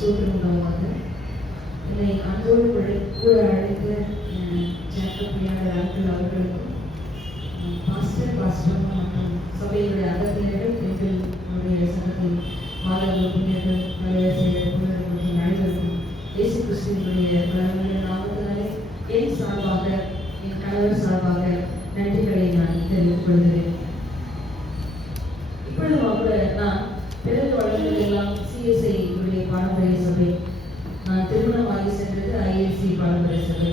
ஸ்தோத்திரம் உண்டாவாங்க. என்னை அன்போடு கூட அழைத்த ஜாக்கப் அங்கிள் அவர்களுக்கும் பாஸ்டர் மற்றும் சபையுடைய அகத்தினர்கள், பெண்களுடைய சங்கத்தின் மாதவ புண்ணியர்கள், தலைவர் மற்றும் அனைவருக்கும் இயேசு கிறிஸ்துவினுடைய வளமான நாமத்தினாலே என் சார்பாக, என் கணவர் சார்பாக நன்றிகளை நான் தெரிவித்துக் கொள்கிறேன். இப்பொழுது கூட நான் பிறகு வளர்ந்ததெல்லாம் சிஎஸ்ஐ பாரம்பரிய சபை, நான் திருமணமாகி சென்றது ஐஎஸ்சி பாரம்பரிய சபை.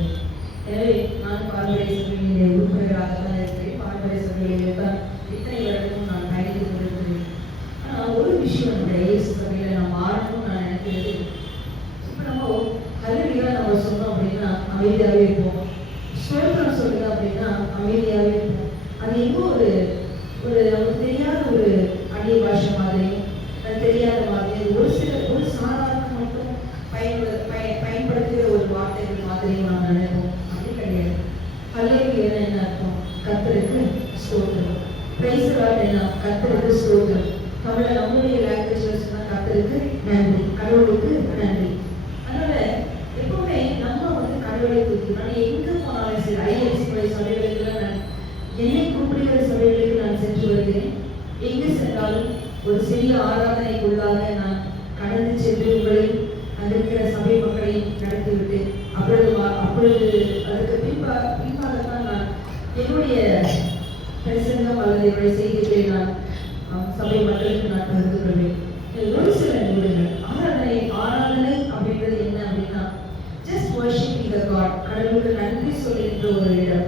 எனவே நான் பாரம்பரிய சபையினுடைய உறுப்பினராக தான் இருக்கிறேன். பாரம்பரிய சபைகளில் தான் இத்தனை வருடமும் நான் பயணித்து கொண்டிருக்கிறேன். ஆனால் ஒரு விஷயம் நம்முடைய ஐஎஸ்சி சபையில் நான் மாறணும்னு நான் நினைக்கிறது. இப்போ நம்ம ஹல்லேலூயா நம்ம சொன்னோம் அப்படின்னா அமைதியாகவே இருப்போம். ஸ்தோத்திரம் சொல்லுங்க அப்படின்னா அமைதியாகவே இருப்போம். அது எங்கோ ஒரு நமக்கு தெரியாத ஒரு அந்நிய பாஷை மாதிரியும் தெரியாத மாதிரி ஒரு சாராருக்கு மட்டும் பயன்படுத்துகிற ஒரு வார்த்தைகள் மாதிரியும் நாம் நினைப்போம். அப்படி கிடையாது. ஹல்லேலூயா என்ன அர்த்தம்? கர்த்தருக்கு ஸ்தோத்திரம். பிரைஸ் காட் என்ன? கர்த்தருக்கு ஸ்தோத்திரம். தமிழ்ல நம்முடைய லாங்குவேஜ்ல சொன்னா கர்த்தருக்கு நன்றி, கடவுளுக்கு நன்றி. அதனால எப்பவுமே நம்ம கடவுளை தூக்கணும். எங்க போனாலும் சரி, ஐஎஸ்சி சபைகளுக்கு நான் என்னை கூப்பிடுகிற சபைகளுக்கு நான் சென்று வருகிறேன். எங்கு சென்றாலும் ஒரு சிறிய ஆராதனைக்குள்ளாக நான் கடந்து சென்று உங்களை அங்கிருக்கிற சபை மக்களை நடத்திவிட்டு அப்பொழுது அதுக்கு பின்பாகத்தான் நான் என்னுடைய பிரசங்கம் அல்லது என்னுடைய செய்திகளை நான் சபை மக்களுக்கு நான் பகிர்ந்து கொள்வேன். ஒரு சில நிமிடங்கள் ஆராதனை அப்படின்றது என்ன அப்படின்னா ஜஸ்ட் வர்ஷிப்பிங் தி காட், கடவுளுக்கு நன்றி சொல்லுகின்ற ஒரு இடம்.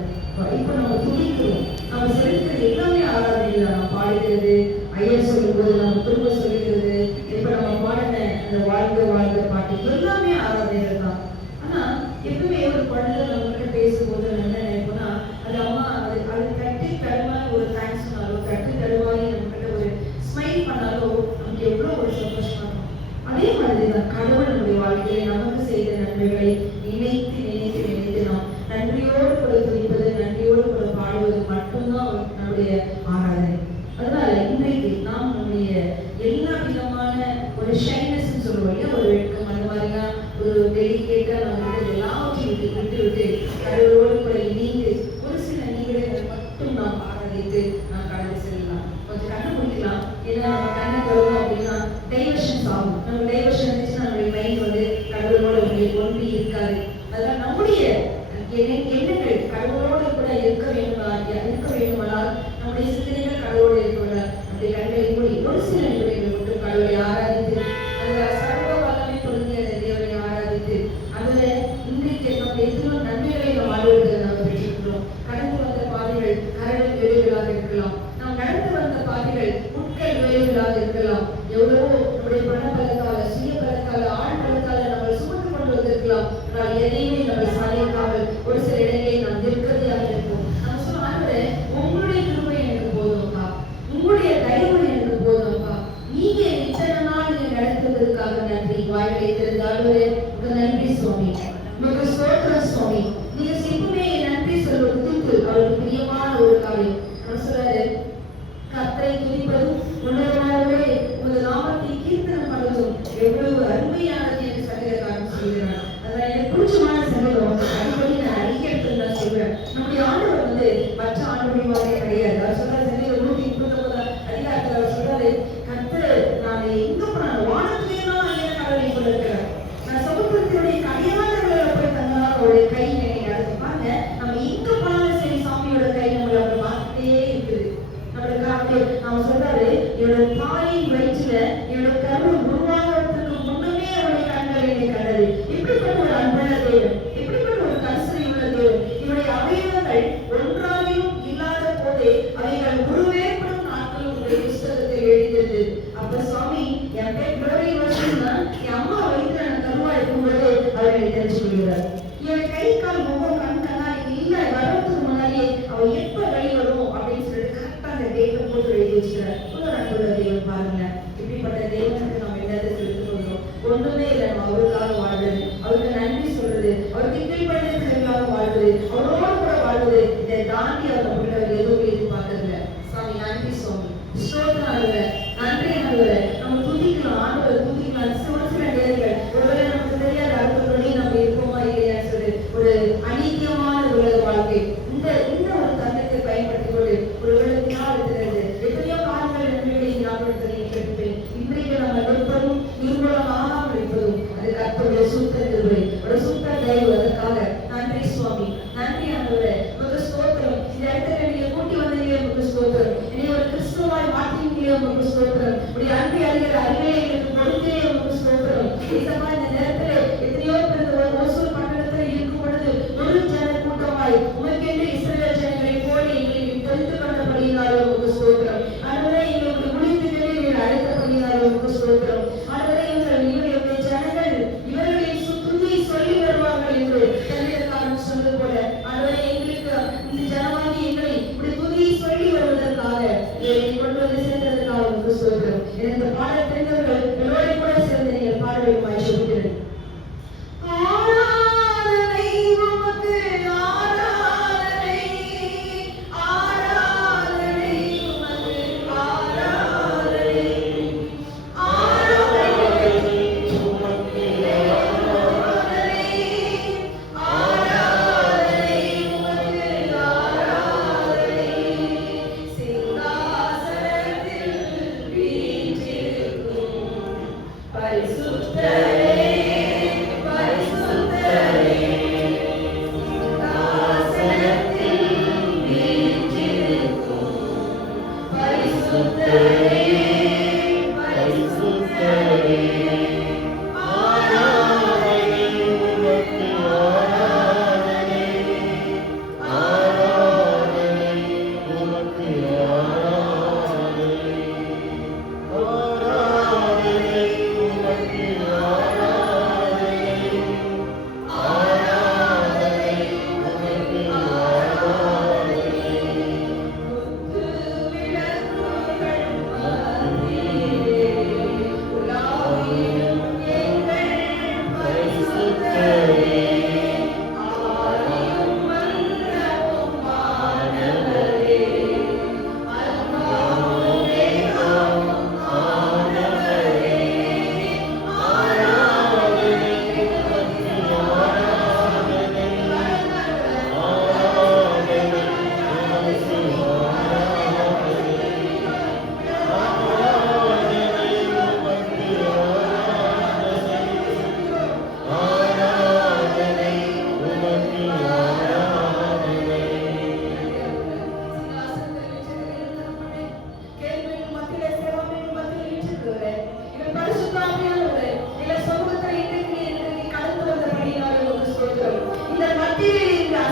இப்போ நம்ம துதிக்கிறோம், நம்ம செலுத்துறது எல்லாமே ஆராதனை தான். நம்ம பாடுகிறது, ஐயர் சொல்லும்போது நம்ம திரும்ப சொல்லுகிறது, இப்போ நம்ம பாடின அந்த வாழ்ந்த பாட்டு எல்லாமே ஆராதனைகள் தான். ஆனால் எப்பவுமே ஒரு குழந்தை நம்மகிட்ட பேசும்போது நம்ம என்ன நினைப்போம்னா, அது அம்மா அது தட்டி தடுமாறி ஒரு தேங்க்ஸ் சொன்னாலோ, தட்டி தடுமாறி நம்மகிட்ட ஒரு ஸ்மைல் பண்ணாலோ நமக்கு எவ்வளோ ஒரு சந்தோஷமா இருக்கும். அதே மாதிரி தான் கடவுள் நம்முடைய வாழ்க்கையை நமக்கு செய்த நன்மைகளை நினைத்து நினைத்து நினைத்து நாம் நன்றியோடு கூட துதிப்பது, நன்றியோடு கூட பாடுவது மட்டும்தான் நம்முடைய ஆராதனை. அதனால இன்றைக்கு நாம் நம்முடைய எல்லா விதமான ஒரு ஷைனஸ் சொல்லுவோம் இல்லையா, ஒரு வெட்கம், அந்த மாதிரிலாம் ஒரு டெலிகேட்டா நம்ம எல்லாவற்றையும் விட்டு கடவுளோடு கூட இணைந்து ஒரு சில நிகழ்வுகளை மட்டும் நாம் ஆராதித்து நாம் கடந்து செல்லலாம். கொஞ்சம் கண்ணை முடிக்கலாம். ஏன்னா நம்ம கண்ணை கழுவோம் அப்படின்னா டைவர்ஷன்ஸ் ஆகும். நம்ம டைவர்ஷன் இருந்துச்சுன்னா நம்மளுடைய மைண்ட் கடவுளோட ஒன்றி இருக்காது. அதனால நம்முடைய எண்ணங்கள் கடவுளோடு கூட இருக்க வேண்டுமானால் நம்முடைய சிந்தனைகள் கடவுளோடு இருக்க. நம்முடைய கண்களை மூடி ஒரு சில நிமிடங்கள் மட்டும் கடவுளை ஆராதித்து, அந்த சர்வ வல்லமை பொருந்திய தேவனை ஆராதித்து, அதுல இன்றைக்கு நம்ம எத்தனோ நன்மைகளை நாம் வாழ்வதற்கு நாம் பெற்றிருக்கிறோம். கடந்து வந்த பாதைகள் கரடு வேலைகளாக இருக்கலாம், நாம் நடந்து வந்த பாதைகள் உட்கல் வேலைகளாக இருக்கலாம், எவ்வளவோ நம்முடைய பணபலத்தால, சுய பலத்தால, ஆள் பலத்தால நம்ம சுமந்து கொண்டு வந்திருக்கலாம். ஆனால் எதையுமே நம்ம சாதிக்காமல் ஒரு சில இடங்களில் நாம் நிற்கதியாக இருப்போம். நம்ம சொல்ல ஆண்டவரே, உங்களுடைய கிருபை எனக்கு போதும்ப்பா, உங்களுடைய தயவு எனக்கு போதும்ப்பா, நீங்க இத்தனை நாள் நீங்க நடத்துவதற்காக நன்றி. வாய்களை திறந்து ஆண்டவரே உங்க நன்றி சுவாமி, உங்களுக்கு ஸ்தோத்திரம் சுவாமி. நீங்க எப்பவுமே நன்றி சொல்வது அவருக்கு பிரியமான ஒரு காரியம். நம்ம சொல்றாரு, கர்த்தரை துதிப்பதும் உணர்வாகவே உங்கள் நாமத்தை கீர்த்தனம் பண்ணுவதும் எவ்வளவு அருமையானது என்று சங்கீதக்காரன் சொல்கிறார். அதான் எனக்கு பிடிச்சமான சங்கீதம். அடிக்கடி நான் அறிக்கை நான் சொல்றேன். நம்முடைய ஆண்டவர் மற்ற ஆண்டவர்கள் மாதிரியே கிடையாது. அவர் சொல்றாரு, சங்கீதம் 139 அதிகாரத்தில் அவர் சொல்றாரு, கர்த்தர் நான் எங்க போனாலும் வானத்திலே தான் என்ன கடவுளை கொண்டிருக்கிறார். நான் சமுத்திரத்தினுடைய கடியாளர்களை போய் தந்தாலும் அவருடைய கை என்னை நடந்து பாருங்க. நம்ம எங்க போனாலும் சரி, சாமியோட கை நம்மளை அப்படி பார்த்துட்டே இருக்குது. நம்ம சொல்றாரு, என்னோட தாயின் வயிற்றுல என்னோட கருள் உருவாகிறதுக்கு முன்னமே அவருடைய கண்கள் என்னை கண்டது. இப்படிப்பட்ட ஒரு அன்புள்ள தேவன், இப்படிப்பட்ட ஒரு கரிசனை உள்ள தேவன். இவருடைய அவயவங்கள் ஒன்றாகிலும் இல்லாத போதே அவைகள் உருவேற்படும் நாட்களும் உங்களுடைய புஸ்தகத்தில் எழுதியது. அப்ப சுவாமி என் பேர் குளோரி வருஷம்னா என் அம்மா வயிற்றுல நான் கருவா இருக்கும்போது அவர்களை தெரிஞ்சு கொள்கிறார். என் கை கால் முகம் கண் கண்ணாடி இல்ல வர்றதுக்கு முன்னாடியே அவன் எப்ப வெளி வரும் அப்படின்னு சொல்லிட்டு கரெக்டா அந்த டேட்டை போட்டு எழுதி வச்சுக்கிறார். அன்புள்ள தேவன் பாருங்க, இப்படிப்பட்ட தேவனுக்கு நம்ம என்னத்தை செலுத்திக் கொள்றோம்? ஒன்றுமே இல்லை. நம்ம அவருக்காக வாழ்றது, அவருக்கு நன்றி சொல்றது, அவருக்கு கீழ்ப்படுத்துறதுக்காக வாழ்வது, அவரோடு கூட வாழ்வது. இதை தாண்டி அவர் நம்மகிட்ட எதுவும் எதிர்பார்க்கறதில்ல. சாமி நன்றி சுவாமி, ஸ்தோத்திரம் ஆண்டவரே, நன்றி ஆண்டவரே. நம்ம துதிக்கலாம், ஆண்டவரை துதிக்கலாம். ஒரு சில நேரங்கள்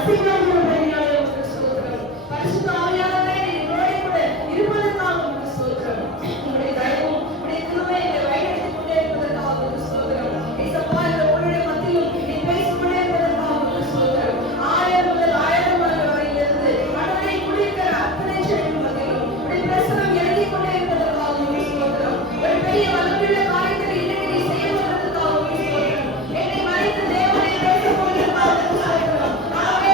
அசைவாடுகிறபடியாலே உமக்கு ஸ்தோத்திரம். பரிசுத்த ஆவியானவரே, நீர் எங்களோடு கூட இருப்பதற்காக உமக்கு ஸ்தோத்திரம். உம்முடைய தயவும் உம்முடைய கிருபையும் எங்களை வழிநடத்திக் கொண்டே இருப்பதற்காக உமக்கு ஸ்தோத்திரம். இயேசப்பா, இந்த உன்னுடைய மத்தியிலும் நீர் பேசிக் கொண்டே இருப்பதற்காக உமக்கு ஸ்தோத்திரம். 1000 முதல் 1000 வரையிலிருந்து கடலை குளிக்கிற அத்தனை செடிகள் மத்தியிலும் உம்முடைய பிரசனம் இறங்கிக் கொண்டே இருப்பதற்காக உமக்கு ஸ்தோத்திரம். ஒரு பெரிய வல்லமையுள்ள காரியத்தை இன்னைக்கு நீ செய்ய போவதற்காக உமக்கு ஸ்தோத்திரம். என்னை மறைத்து தேவனை பேசப் போவதற்காக உமக்கு ஸ்தோத்திரம். ஆகவே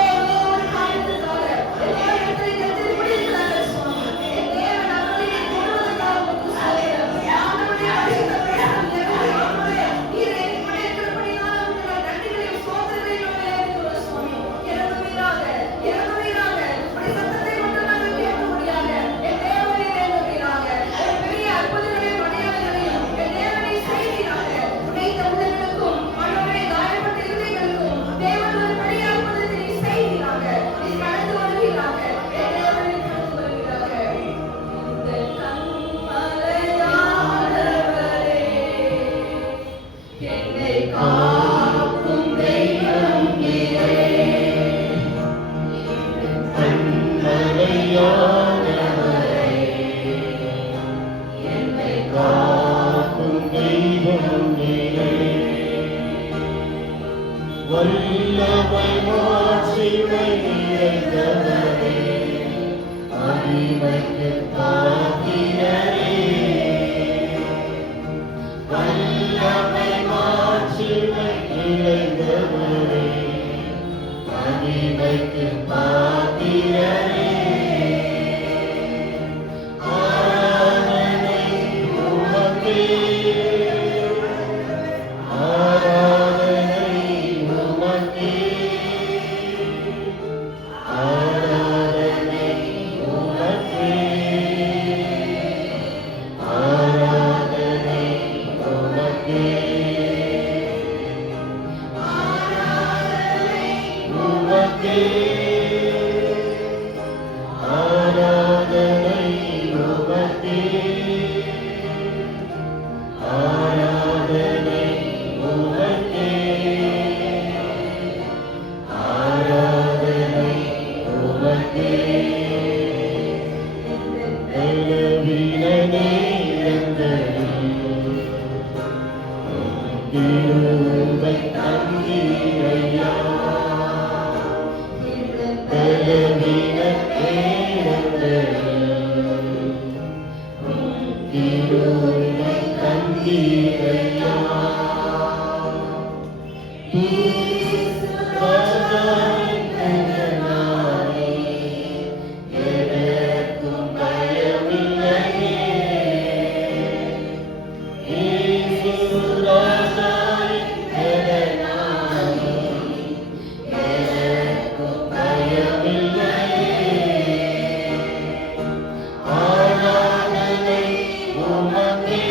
ஒரு காரியத்திற்காக எல்லா இடத்திலும் கர்த்தர் முடிக்கிறார்கள் சுவாமி. என் தேவன் நம்மளை கொள்வதற்காக உமக்கு ஸ்தோத்திரம். ஆண்டவரே, அழைத்த பிரசனம் இறங்கி ஆண்டவரே, நீர் என்னை இருக்கிறபடினால உமக்கு நான் நன்றிகளையும் ஸ்தோத்திரங்களையும் நாங்கள் ஏறெடுக்கிறோம் சுவாமி. இறங்குவீராக, இறங்குவீராக. உம்முடைய சத்தத்தை மட்டும் நாங்கள் கேட்க முடியாது. என் தேவனே இறங்குவீராக. ஒரு பெரிய அற்புதங்களையும் அடையாளங்களையும் என் தேவனை செய்வீராக. உடைத்த உடல்களுக்கும் ஆண்டவரே, காயப்பட்ட இருதயங்களுக்கும் தேவன் ஒரு பெரிய அற்புதத்தை நீ செய்வீராக. நீ கடந்து வருவீராக. என் தேவனை கடந்து வருவீராக. இந்த கண்மலையானவரே, என்னை காக்கும் தெய்வம் நீரே. கண்மலையானவரே, என்னை காக்கும் தெய்வம் நீரே. வல்லமை மாட்சிமை நிறைந்தவரே, மகிமைக்கு பாத்திரரே. வல்லமை மாட்சிமை நிறைந்தவரே, மகிமைக்கு பாத்திரரே. ஆராதனை உமக்கே, ஆராதனை உமக்கே, ஆராதனை உமக்கே, ஆராதனை உமக்கே, உமக்கே, ஆராதனை உமக்கே, ஆராதனை உமக்கே, ஆராதனை உமக்கே. பலவீன நேரங்களில் கிருபை தந்தீரையா. பலவீன நேரங்களில் கிருபை தந்தீரையா. ராஜாவின் கண்ணனாலே எனக்கும் பயமில்லையே. இயேசு ராஜாவின் கண்ணனாலே எனக்கும் பயமில்லையே. ஆராதனை உமக்கே,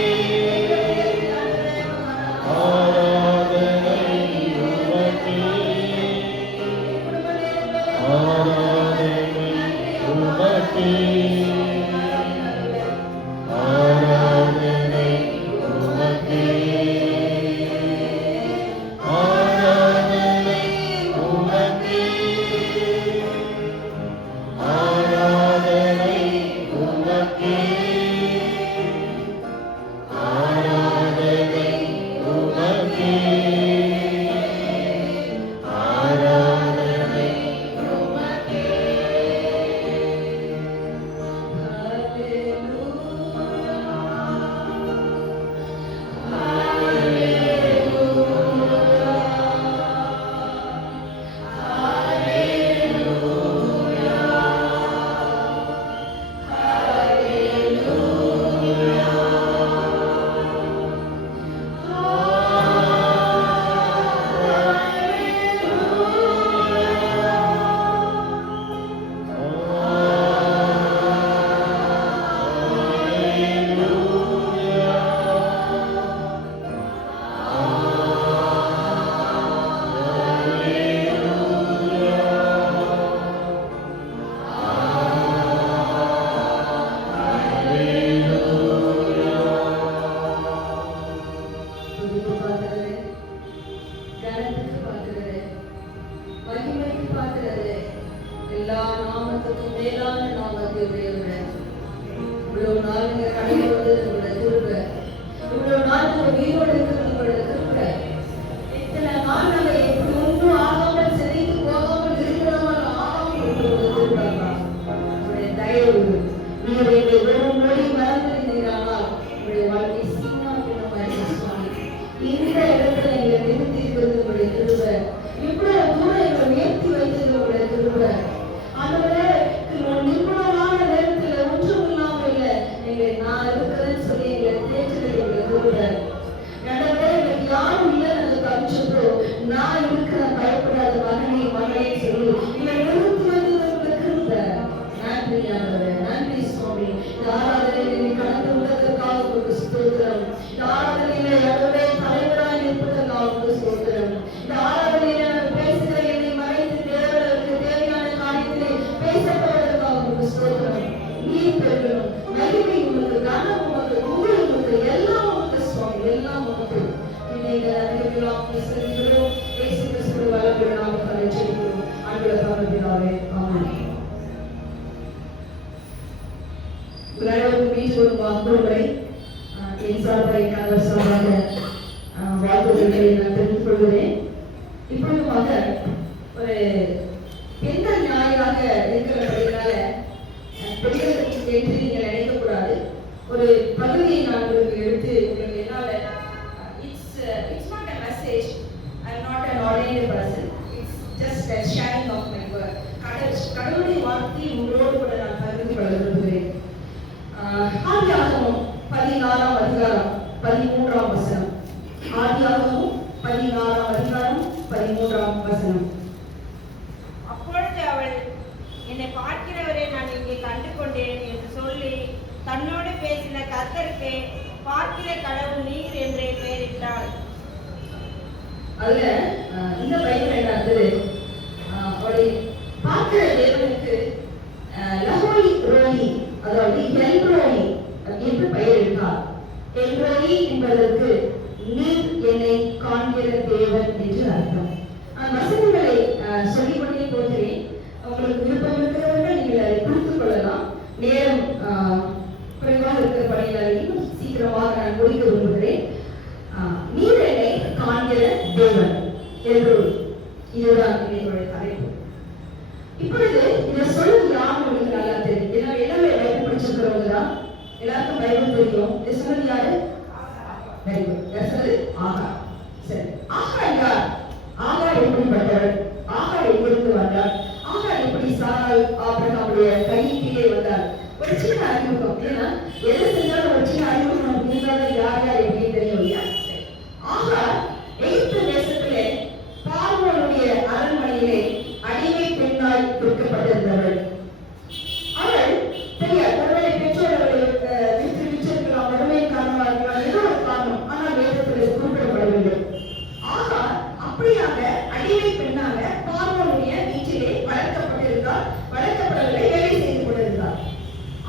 நாமத்துக்கும் மேலான நாமத்தை உடையவர். இவ்வளவு நாள் நீங்க கடந்து வந்தது உங்களுடைய கிருபை. இவ்வளவு நாள் உங்க உயிரோடு இருக்கிறது உங்களுடைய கிருபை. இத்தனை நாள் நாங்க எப்படி ஒன்றும் ஆகாமல் செறிந்து போகாமல் இருக்கிறோமோ ஆகாமல் இருக்கிறது உங்களுடைய தயவு. நீங்கள் எங்களை வெறும் மொழி மறந்திருந்தீர்களானால் உங்களுடைய வாழ்க்கை சீனாவினமாயிருக்கும் சுவாமி. இந்த இடத்துல எங்களை நிறுத்தி இருக்கிறது உங்களுடைய கிருபை. இவ்வளவு தூரம் எங்களை உயர்த்தி வைத்தது உங்களுடைய கிருபை. ஆண்டவரே, நிர்மலமான நேரத்தில் ஒன்றும் இல்லாமல் இல்லை எங்களை நான் இருக்கிறேன்னு சொல்லி எங்களை தேய்ச்சது எங்களை கிருபை. ஆண்டவரே, எனக்கு யாரும் இல்லை நாங்கள் தவிச்சப்போ நான் இருக்கிறேன் பயப்படாத மகனே மகளே சொல்லி எங்களை நிறுத்தி வைத்தது உங்களுடைய கிருபை. நன்றி ஆண்டவரே, நன்றி சுவாமி. இந்த ஆராதனையை கடந்து உள்ளதற்காக உங்களுக்கு ஸ்தோத்திரம். இந்த ஆராதனையில ஆண்டவரே தலைவராய் நிற்பதற்காக உங்களுக்கு ஸ்தோத்திரம். இந்த ஆராதனையில பேசுகிற என்னை மறைத்து தேவர்களுக்கு தேவையான காரியத்திலே பேசப்படுவதற்காக உங்களுக்கு ஸ்தோத்திரம். நீர் பெறணும், மகிமை உமக்கு, கனம் உமக்கு, புகழ் உமக்கு, எல்லாம் உமக்கு சுவாமி, எல்லாம் உமக்கு. நீங்கள் அறிவிக்கலாம் பேசுகிறோம். இயேசு கிறிஸ்துவின் வல்லமையுள்ள நாமத்தால் ஜெபிக்கிறோம். ஆண்டவரே பிதாவே, ஆமென். வீட்டு வாக்குறுகளை என் சார்பாக கணவர் சார்பாக வாக்குறுதிகளை நான் தெரிந்து கொள்கிறேன். இப்பொழுதுமாக ஒரு பெண்கள் ஞாயிறாக இருக்கிறபடினால பெண்களுக்கு என்று நீங்கள் நினைக்கக்கூடாது. ஒரு பகுதியை நான் உங்களுக்கு எடுத்து உங்களுக்கு என்னால் it's not a message. I'm not an ordinary person. It's just a sharing of my word. கடவுளுடைய வார்த்தையை உங்களோடு கூட நான் பகிர்ந்து கொள்ள விரும்புகிறேன். ஆதியாகமம் 16ஆம் அதிகாரம் 13ஆம் வசனம். ஆதியாகமம் 16ஆம் அதிகாரம் 13ஆம் வசனம். அப்பொழுது அவள், என்னை பார்க்கிறவரை நான் இங்கே கண்டு கொண்டேன் என்று சொல்லி தன்னோடு பேசின கர்த்தருக்கு பார்க்கிற கடவுள் நீர் என்றே பெயரிட்டாள். அதுல இந்த பைபிள் என்ன அர்த்தது? அவளை பார்க்கிற தேவனுக்கு லஹோலி ரோலி, அதாவது எல்ரோலி என்று பெயரிட்டார். எல்ரோலி என்பதற்கு நீர் என்னை காண்கிற தேவன் என்று அர்த்தம். வசனங்களை சொல்லிக்கொண்டே போகிறேன். உங்களுக்கு விருப்பம் இருக்கிறவர்கள் நீங்கள் அதை புரிந்து கொள்ளலாம். நேரம் குறைவாக இருக்கிற பணியாளர் இன்னும் சீக்கிரமாக நான் முடிக்க விரும்புகிறேன். நீர் என்னை காண்கிற தேவன் எல்ரோலி, இதுதான் என்னுடைய தலைப்பு. இப்பொழுது இதை சொல்லுவது யாரும் உங்களுக்கு நல்லா தெரியும். ஏன்னா எல்லாமே பைபிள் படிச்சிருக்கிறவங்க தான், எல்லாருக்கும் பைபிள் தெரியும். இதை சொன்னது யாரு? Very good. சொன்னது ஆகார். சரி, ஆகார் யார்? ஆகார் எப்படிப்பட்டவர்? ஆகார் எங்கிருந்து வந்தார்? ஆகார் எப்படி சாராள் ஆபிரகாமுடைய கையின் கீழே வந்தார்? ஒரு சின்ன அறிமுகம். ஏன்னா எதை செஞ்சாலும் ஒரு சின்ன அறிமுகம் நமக்கு இருந்தாலும் யார் யார் எப்படின்னு தெரியும் இல்லையா? ஆகார் எகிப்து தேசத்திலே பார்வோனுடைய அரண்மனையிலே அடிமை பெண்ணாய் விற்கப்பட்டிருந்தவள். அவள் தெரியாது, ஒருவேளை பெற்றோர் அவளை விற்றிருக்கலாம், வறுமையின் காரணமாக இருக்கலாம், ஏதோ ஒரு காரணம், ஆனால் வேதத்தில் குறிப்பிடப்படவில்லை. ஆகார் அப்படியாக அடிமை பெண்ணாக பார்வோனுடைய வீட்டிலே வளர்க்கப்பட்டிருந்தார், வளர்க்கப்படவில்லை, வேலை செய்து கொண்டிருந்தார்.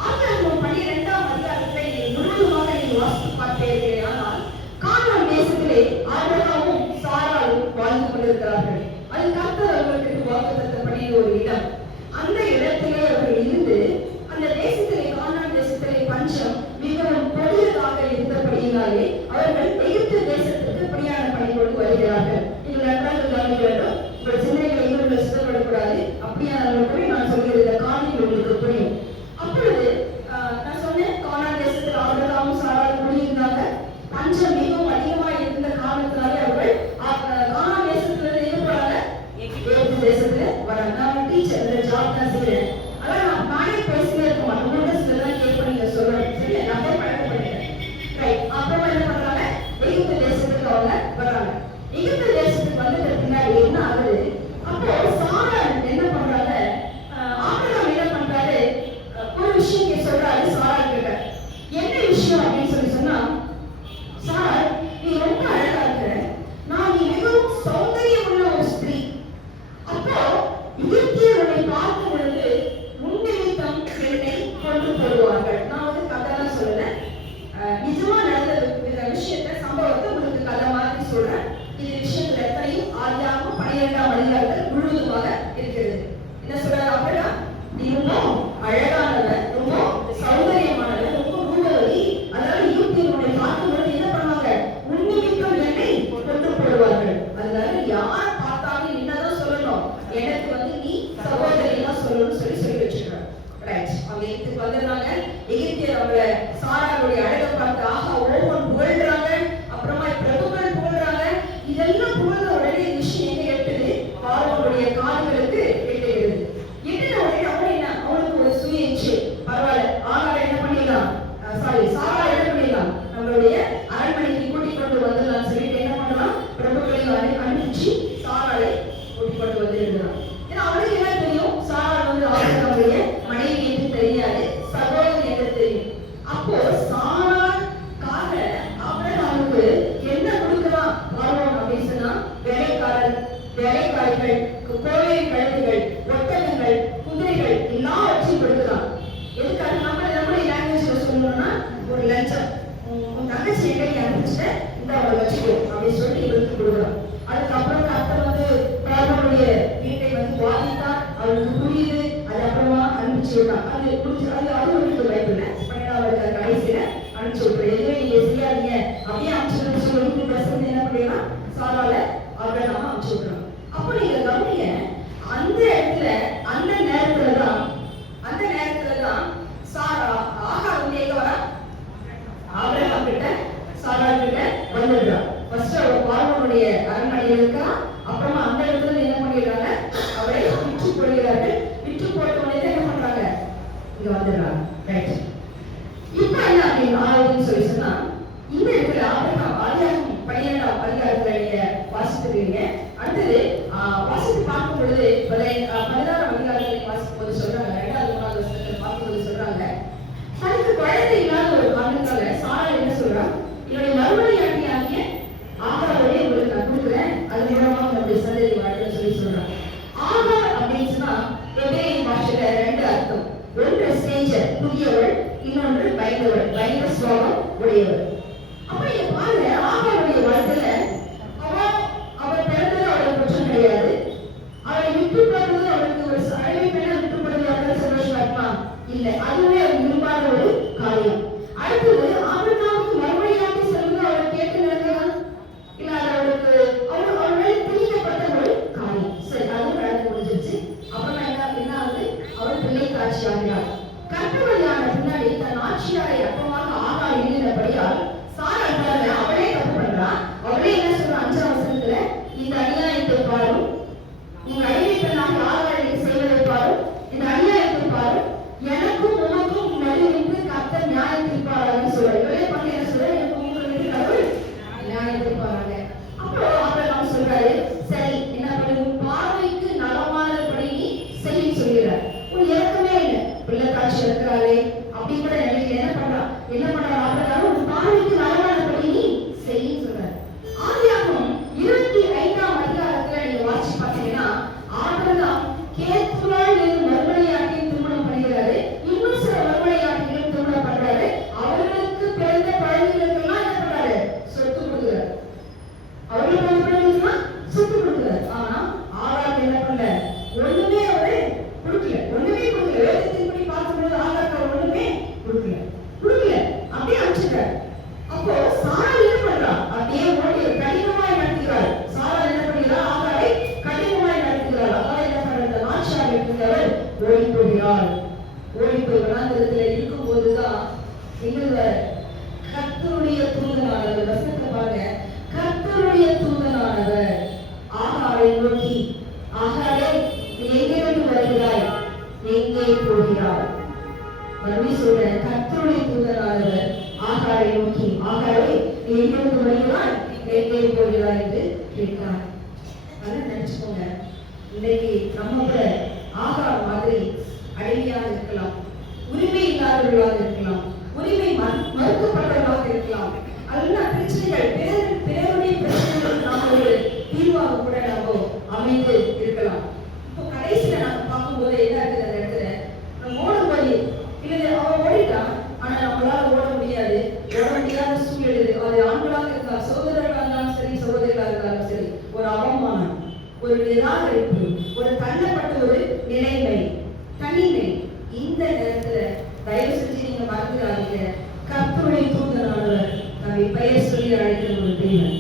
ஆதியாகமம் 12ஆம் அதிகாரத்தை முழுவதுமாக நீங்கள் வாசித்து பார்த்தீர்களே, ஆனால் கானான் தேசத்திலே ஆபிரகாமும் சாராளும் வாழ்ந்து கொண்டிருக்கிறார்கள். அது கர்த்தர் அவர்களுக்கு வாக்குத்தத்தப்படி ஒரு இடம். அந்த இடத்திலே அவர்கள் இருந்து அந்த தேசத்திலே, கானான் தேசத்திலே பஞ்சம் மிகவும் கொடியதாக இருந்தபடியினாலே அவர்கள் எகிப்து தேசத்துக்கு பிரயாண பணிகொண்டு வருகிறார்கள். நீங்கள் நன்றாக கவனிக்க வேண்டும். உங்கள் சிந்தனைகளை இன்னொரு சிதறப்படக்கூடாது. அப்படியானவர்களுக்கு நான் சொல்கிற இந்த காணியில் உங்களுக்கு புரியும். அப்பொழுது நான் சொன்னேன், கானான் தேசத்தில் ஆபிரகாமும் சாராளும் குடியிருந்தாங்க. பஞ்சம் மிகவும் அதிகமாக இருந்த காரணத்தினாலே அவர்கள் கானான் தேசத்திலிருந்து எங்க போறாங்க? எகிப்து தேசத்துல வராங்க. நான் டீச்சர் ஜாப் தான் செய்யறேன். அதான் நான் நானே பேசினே இருக்க மாட்டேன். உங்களோட சிலதான் கேட்ப நீங்க சொல்லணும். சரி, நான் போய் பழக்கப்பட்டேன். ரைட். அப்புறமா என்ன பண்றாங்க? எகிப்து தேசத்துக்கு அவங்க வராங்க. எகிப்து தேசத்துக்கு வந்ததுக்கு பின்னாடி என்ன ஆகுது? அப்போ சாராள் என்ன பண்றாங்க? ஆபிரகாம் என்ன பண்றாரு? ஒரு விஷயம் சொல்றாரு சாராள் கிட்ட. என்ன விஷயம் அப்படின்னு சொன்னா, சாராள், நீ ரொம்ப அழகா இருக்கிற, நான் நீ மிகவும் சௌந்தரியம் உள்ள ஒரு ஸ்திரீ. அப்போ எகிப்தியர்களை பார்க்கும் பொழுது முன்னிமித்தம் என்னை கொண்டு போடுவார்கள். நான் வந்து கதைலாம் சொல்லல, நிஜமா நடந்த விஷயத்த சம்பவத்தை உங்களுக்கு கதை மாதிரி சொல்றேன். இது விஷயத்துல எத்தனையும் ஆதியாகமம் 12ஆம் அதிகாரத்தில் முழுவதுமாக இருக்கிறது. என்ன சொல்றாரு? அப்படின்னா நீ ரொம்ப அழகானவன், ரொம்ப சௌகரியமானவன், ரொம்ப ரூபவதி. அதனால யூடியூப் உன்னை பார்க்கும்போது என்ன பண்ணுவாங்க? உன்னிமித்தம் என்னை கொண்டு போடுவார்கள். அதனால யார் பார்த்தாலும் என்னதான் சொல்லணும்? எனக்கு வந்து நீ சகோதரி தான் சொல்லணும்னு சொல்லி வச்சிருக்காங்க. ரைட். அவங்க எகிப்துக்கு வந்ததுனால எகிப்தியர் அவங்கள சாராளுடைய அழகை பார்த்து ஆஹா ஓஹோன்னு புகழ்றாங்க. அப்புறமா பிரபுக்கள் புகழ்றாங்க. இதெல்லாம் புகழ்ந்த உடனே விஷயம் எங்க எட்டுது? பார்வோனுடைய காதுகளுக்கு எட்டுகிறது. எட்டுன உடனே அவனுக்கு ஒரு சுய இச்சை. பரவாயில்ல, ஆகார என்ன பண்ணிடலாம், சாரா என்ன பண்ணிடலாம், நம்மளுடைய அரண்மனைக்கு கூட்டிக் கொண்டு வந்துடலாம் சொல்லிட்டு என்ன பண்ணலாம்? பிரபுக்களையும் அனுப்பிச்சு சாராளை கூட்டிக் கொண்டு வந்து எழுதலாம். ஏன்னா அவனுக்கு என்ன தெரியும்? சாராள் வந்து ஆபிரகாமுடைய மனைவி என்று தெரியாது, சகோதரி என்று தெரியும். அப்போ சாராளுக்காக ஆபிரகாமுக்கு என்ன கொடுக்கலாம் பார்வோன் அப்படின்னு சொன்னா, வேலைக்காரர்கள், கோழை கழுதைகள், ஒட்டகங்கள், குதிரைகள் எல்லாவற்றையும் கொடுக்கலாம். எதுக்காக? நம்மளுடைய லாங்குவேஜ்ல சொல்லணும்னா ஒரு லஞ்சம். உன் தங்கச்சி எங்க அனுப்பிச்சுட்ட, இந்த அவளை வச்சுக்கோ அப்படின்னு சொல்லிட்டு இவருக்கு கொடுக்கலாம். அதுக்கப்புறம் கர்த்தர் வந்து பார்வோனுடைய வீட்டை வந்து வாதித்தார். அவளுக்கு புரியுது. அது அப்புறமா அனுப்பிச்சு விட்டான். அது அவங்களுக்கு பயப்படல. 12வது கடைசியில அனுப்பிச்சு விட்டுரு. எதுவுமே நீங்க செய்யாதீங்க அப்படியே அனுப்பிச்சு சொல்லி பிரசங்க என்ன பண்ணிடலாம்? சாரால ஆபிரகாம அனுப்பிச்சு விட்டுறான். அப்போ நீங்க கவனிங்க, அந்த இடத்துல அந்த நேரத்துல தான் சாரா ஆகார் வந்து எங்க வரா? ஆபிரகாம் கிட்ட, சாரா கிட்ட வந்துடுறா. ஃபர்ஸ்ட் அவ பார்வோனுடைய அரண்மனையில் இருக்கா. அப்புறமா அந்த இடத்துல என்ன பண்ணிடுறாங்க? அவரை விற்று போடுகிறார்கள். விற்று போட்ட உடனே என்ன பண்றாங்க? இங்க வந்துடுறாங்க. ரைட். இப்ப என்ன அப்படின்னு சொல்லி சொன்னா, இந்த இடத்துல ஆபிரகாம் ஆதியாகமம் 12ஆம் அதிகாரத்துல நீங்க வாசித்துருக்கீங்க. அடுத்தது வாசித்து பார்க்கும் பொழுது 16ஆம் அதிகாரத்தை வாசிக்கும் போது சொல்றாங்க, 2வது 3வது வசனத்துல பார்க்கும்போது சொல்றாங்க, தனக்கு குழந்தை இல்லாத ஒரு காரணத்தால சாரா என்ன சொல்றா? என்னுடைய மறுமனையாட்டியாகிய ஆகாரை உங்களுக்கு நான் கொடுக்குறேன், அது மூலமா நம்முடைய சந்ததி வாழ்க்கைன்னு சொல்லி சொல்றாங்க. ஆகார் அப்படின்னு சொன்னா எபிரேய பாஷையில 2 அர்த்தம். ஒன்று ஸ்ட்ரேஞ்சர், புதியவள், இன்னொன்று பயந்த சுவாபம் உடையவர். அப்ப நீங்க பாருங்க, ஆகாருடைய வாழ்க்கையில அவள் பிறந்தது அவளுக்கு குற்றம் கிடையாது. அவளை விட்டு போடுறது அவளுக்கு ஒரு அழகை பெண்ணை விட்டு போடுறது அவளுக்கு சந்தோஷமா இருக்குமா? இல்ல, அதுவே அவள் விரும்பாத ஒரு காரியம். அடுத்தது ஆபிரகாமுக்கு மறுமொழியாட்டி சொல்லுங்க அவளை கேட்டு நடந்ததா? இல்ல, அது அவளுடைய திணிக்கப்பட்ட ஒரு காரியம். சரி, அதுவும் நடந்து முடிஞ்சிருச்சு. அப்புறமா என்ன ஆகுது? அவள் பிள்ளை காட்சி ஆகிறாள். கற்பவதியான பின்னாடி தன் ஆட்சியாரை அப்பமாக ஆகார் எழுதினபடியால் சாரா அவளே தப்பு பண்றா. அவளே என்ன சொல்றா? 5ஆம் வசனத்துல, இந்த அநியாயத்தை பாரும், உங்க அடிமை பெண்ணாக ஆகாரை செய்வதை பாரும், இந்த அநியாயத்தை பாரும், எனக்கும் உனக்கும் நடுவில் கர்த்தர் நியாயம் தீர்ப்பாரான்னு சொல்ற. இவளே பண்ணி என்ன சொல்ற? எனக்கு உங்களுக்கு கடவுள் நியாயம் தீர்ப்பாராங்க. அப்போ அவர் நம்ம சொல்றாரு, சரி என்ன பண்ணு, உன் பார்வைக்கு நலமானபடி நீ செய்ய சொல்கிறார். உன் இறக்கமே இல்லை, பிள்ளை காட்சி இருக்கிறாரு அப்படி கூட நினைக்க என்ன பண்றான்? ஆபிரகாம், உன் பார்வைக்கு நலமானபடி நீ செய்ய சொல்றாரு. ஆதியாகமம் 25ஆம் அதிகாரத்துல நீங்க வாசிச்சு பார்த்தீங்கன்னா, ஆபிரகாம் கேத்துராள் என்னும் மறுமனையாட்டியை திருமணம் பண்ணுகிறாரு. இன்னும் சில மறுமனையாட்டிகளையும் திருமணம் பண்றாரு. அவர்களுக்கு பிறந்த குழந்தைகளுக்கெல்லாம் என்ன பண்றாரு? சொத்து கொடுக்கிறார். அவர்களுக்கு பிறந்த குழந்தைகளுக்கெல்லாம் சொத்து கொடுக்கிறார். ஆனா ஆகார் என்ன பண்ணல? ஒண்ணுமே அவரு கொடுக்கல. வேதத்தின்படி பார்க்கும்போது ஆகார் ஒண்ணுமே கொடுக்கல. அப்படியே அனுப்பிச்சிட்டார். அப்போ சாரா என்ன பண்றா? அப்படியே ஓடி கடினமாய் நடத்துகிறாள். சாரா என்ன பண்ணுகிறா? ஆகாரை கடினமாய் நடத்துகிறாள். அதான் என்ன பண்ற? ஆட்சியாக இருக்கிறவள் ஓடி போகிறாள். ஓடி போய் வனாந்திரத்துல இருக்கும் போதுதான் எங்க கர்த்தருடைய தூதனானவர், வசனத்தை பாருங்க, கர்த்தருடைய தூதனானவர் ஆகாரை நோக்கி, ஆகாரே நீ எங்கிருந்து வருகிறாய், எங்கே போகிறாய்? மறுபடியும் சொல்றேன், கர்த்தருடைய தூதனானவர் ஆகாரை நோக்கி, ஆகாரே நீ எங்கிருந்து வருகிறாய், எங்கே போகிறாய் என்று கேட்கிறார். அதான் நினைச்சுக்கோங்க, இன்னைக்கு நம்ம கூட ஆகார் மாதிரி அடிமையாக இருக்கலாம், உரிமை இல்லாதவர்களாக இருக்கலாம், உரிமை மறுக்கப்பட்டவர்களாக இருக்கலாம். அதெல்லாம் பிரச்சனைகள், பிறருடைய பிரச்சனைகள் நாம ஒரு தீர்வாக கூட நம்ம அமைந்து இருக்கலாம். இப்போ கடைசியில நாம பார்க்கும்போது என்ன இருக்குது? அந்த இடத்துல நம்ம ஓடும்போது இல்லை அவன் ஓடிட்டான், ஆனா நம்மளால ஓட முடியாத சூழ்நிலை. அது ஆண்களாக இருந்தாலும் சகோதரர்களாக இருந்தாலும் சரி, சகோதரிகளாக இருந்தாலும் சரி, ஒரு அவமானம், ஒரு நிராகரிப்பு, ஒரு தள்ளப்பட்ட ஒரு நிலைமை, தனிமை, நேரத்துல தயவு செஞ்சு நீங்க மறந்துடாதீங்க, கர்த்தருடைய தூதனானவர் நம்மை பெயர் சொல்லி அழைக்கிற ஒரு தேவன்,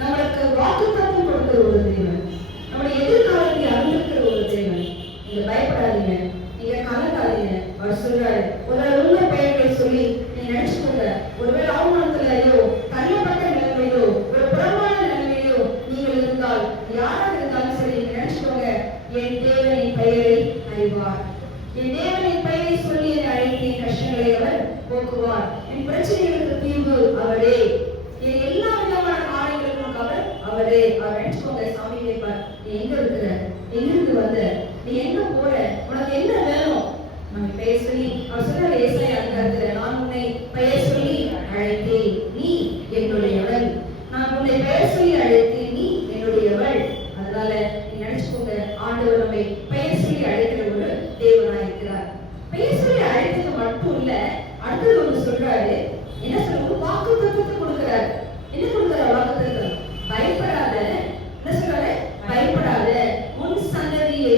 நம்மளுக்கு வாக்குத்தத்தம் கொடுக்கிற ஒரு தேவன், நம்முடைய எதிர்காலத்தை அறிந்திருக்கிற ஒரு தேவன். நீங்க பயப்படாதீங்க, நீங்க கலங்காதீங்க. அவர் சொல்றாரு, ஒரு உண்மை பெயர்களை சொல்லி நீங்க நினைச்சுக்கோங்க, ஒருவேளை அவமானத்திலேயோ தள்ளப்பட்ட நிலைமையிலோ ஒரு புறமான நிலைமையிலோ நீங்கள் இருந்தால், யாராக இருந்தாலும் சரி, நீங்க நினைச்சுக்கோங்க, என் தேவனின் பெயரை அறிவார், என் தேவனின் பெயரை சொல்லி என்னை அழைத்து என் கஷ்டங்களை அவர் போக்குவார், என் பிரச்சனைகளுக்கு தீர்வு அவரே, என் எல்லா விதமான காரியங்களுக்கும் அவர் அவரே. அவர் நினைச்சுக்கோங்க, சாமி கேட்பார், நீ எங்க இருக்கிற, எங்கிருந்து வந்த, நீ எங்க போற, உனக்கு என்ன வேணும், நம்ம பெயர் சொல்லி அவர் சொல்றாரு ஏசாயா அதிகாரத்துல, நான் உன்னை பெயர் சொல்லி அழைத்தேன், நீ என்னுடையவள், நான் உன்னை பெயர் சொல்லி அழைத்தேன், நீ என்னுடையவள். அதனால நீ நினைச்சுக்கோங்க, ஆண்டவர் நம்மை பெயர் சொல்லி அழைக்கிற ஒரு தேவனாய் இருக்கிறார். பெயர் சொல்லி அழைத்தது மட்டும் இல்ல, அடுத்தது ஒன்று சொல்றாரு, என்ன சொல்ற, வாக்குத்தத்தத்தை கொடுக்கிறார். என்ன கொடுக்கிறார் வாக்குத்தத்தம்? பயப்படாத, என்ன சொல்றாரு, பயப்படாத, உன் சந்ததியை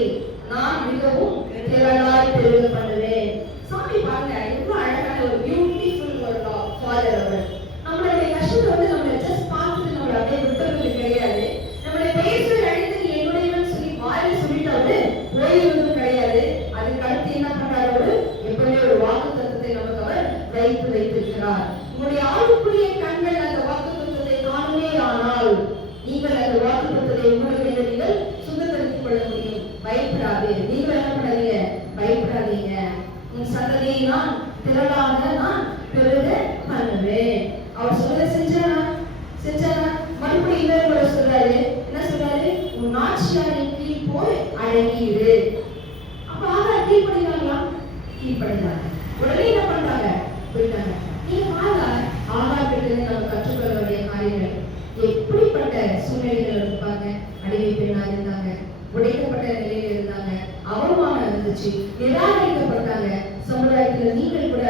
நான் மிகவும் திரளாய் பெருக பண்ணுவேன். சாமி பாருங்க, எவ்வளவு அழகான ஒரு பியூட்டிஃபுல் ஒரு ஃபாதர் அவர். நம்மளுடைய கஷ்டத்தை வந்து நம்மளை ஜஸ்ட் பார்த்துட்டு நம்மளை அப்படியே விட்டுறது கிடையாது. நம்மளுடைய பெயர் சொல்லி அழைத்து என்னுடையவன் சொல்லி வாயில சொல்லிட்டாரு ஓய்வதும் கிடையாது. அதுக்கு அடுத்து என்ன பண்றாரு, அவரு எப்பவுமே ஒரு வாக்குத்தத்தத்தை நமக்கு அவர் வைத்திருக்கிறார். உங்களுடைய ஆளுக்குரிய கண்கள் அந்த வாக்குத்தத்தத்தை காணுமே, ஆனால் நீங்கள் அந்த வாக்குத்தத்தத்தை உங்களுக்கு நீங்கள் சுதந்திரித்துக் கொள்ள முடியும். பயப்படாது, நீங்கள் என்ன பண்ணாதீங்க, பயப்படாதீங்க, உன் சந்ததியை நான் திரளாக நான் பெருக பண்ணுவேன். அவர் சொல்ல செஞ்சாரா, மறுபடியும் இன்னொரு முறை சொல்றாரு, என்ன சொல்றாரு, உன் ஆட்சியாரின் கீழ் போய் அடங்கிடு. அப்ப ஆகார் கீழ்படினாங்களா? கீழ்படினாங்க. உடனே என்ன பண்றாங்க, போயிட்டாங்க. நீங்க வாங்க, ஆகார் கிட்ட நம்ம கற்றுக்கொள்ள வேண்டிய காரியங்கள். எப்படிப்பட்ட சூழ்நிலைகள் இருப்பாங்க, அடிமை பெண்ணா இருந்தாங்க, உடைக்கப்பட்ட நிலையில இருந்தாங்க, அவமானம் இருந்துச்சு, நிராகரிக்கப்பட்டாங்க. சமுதாயத்துல நீங்கள் கூட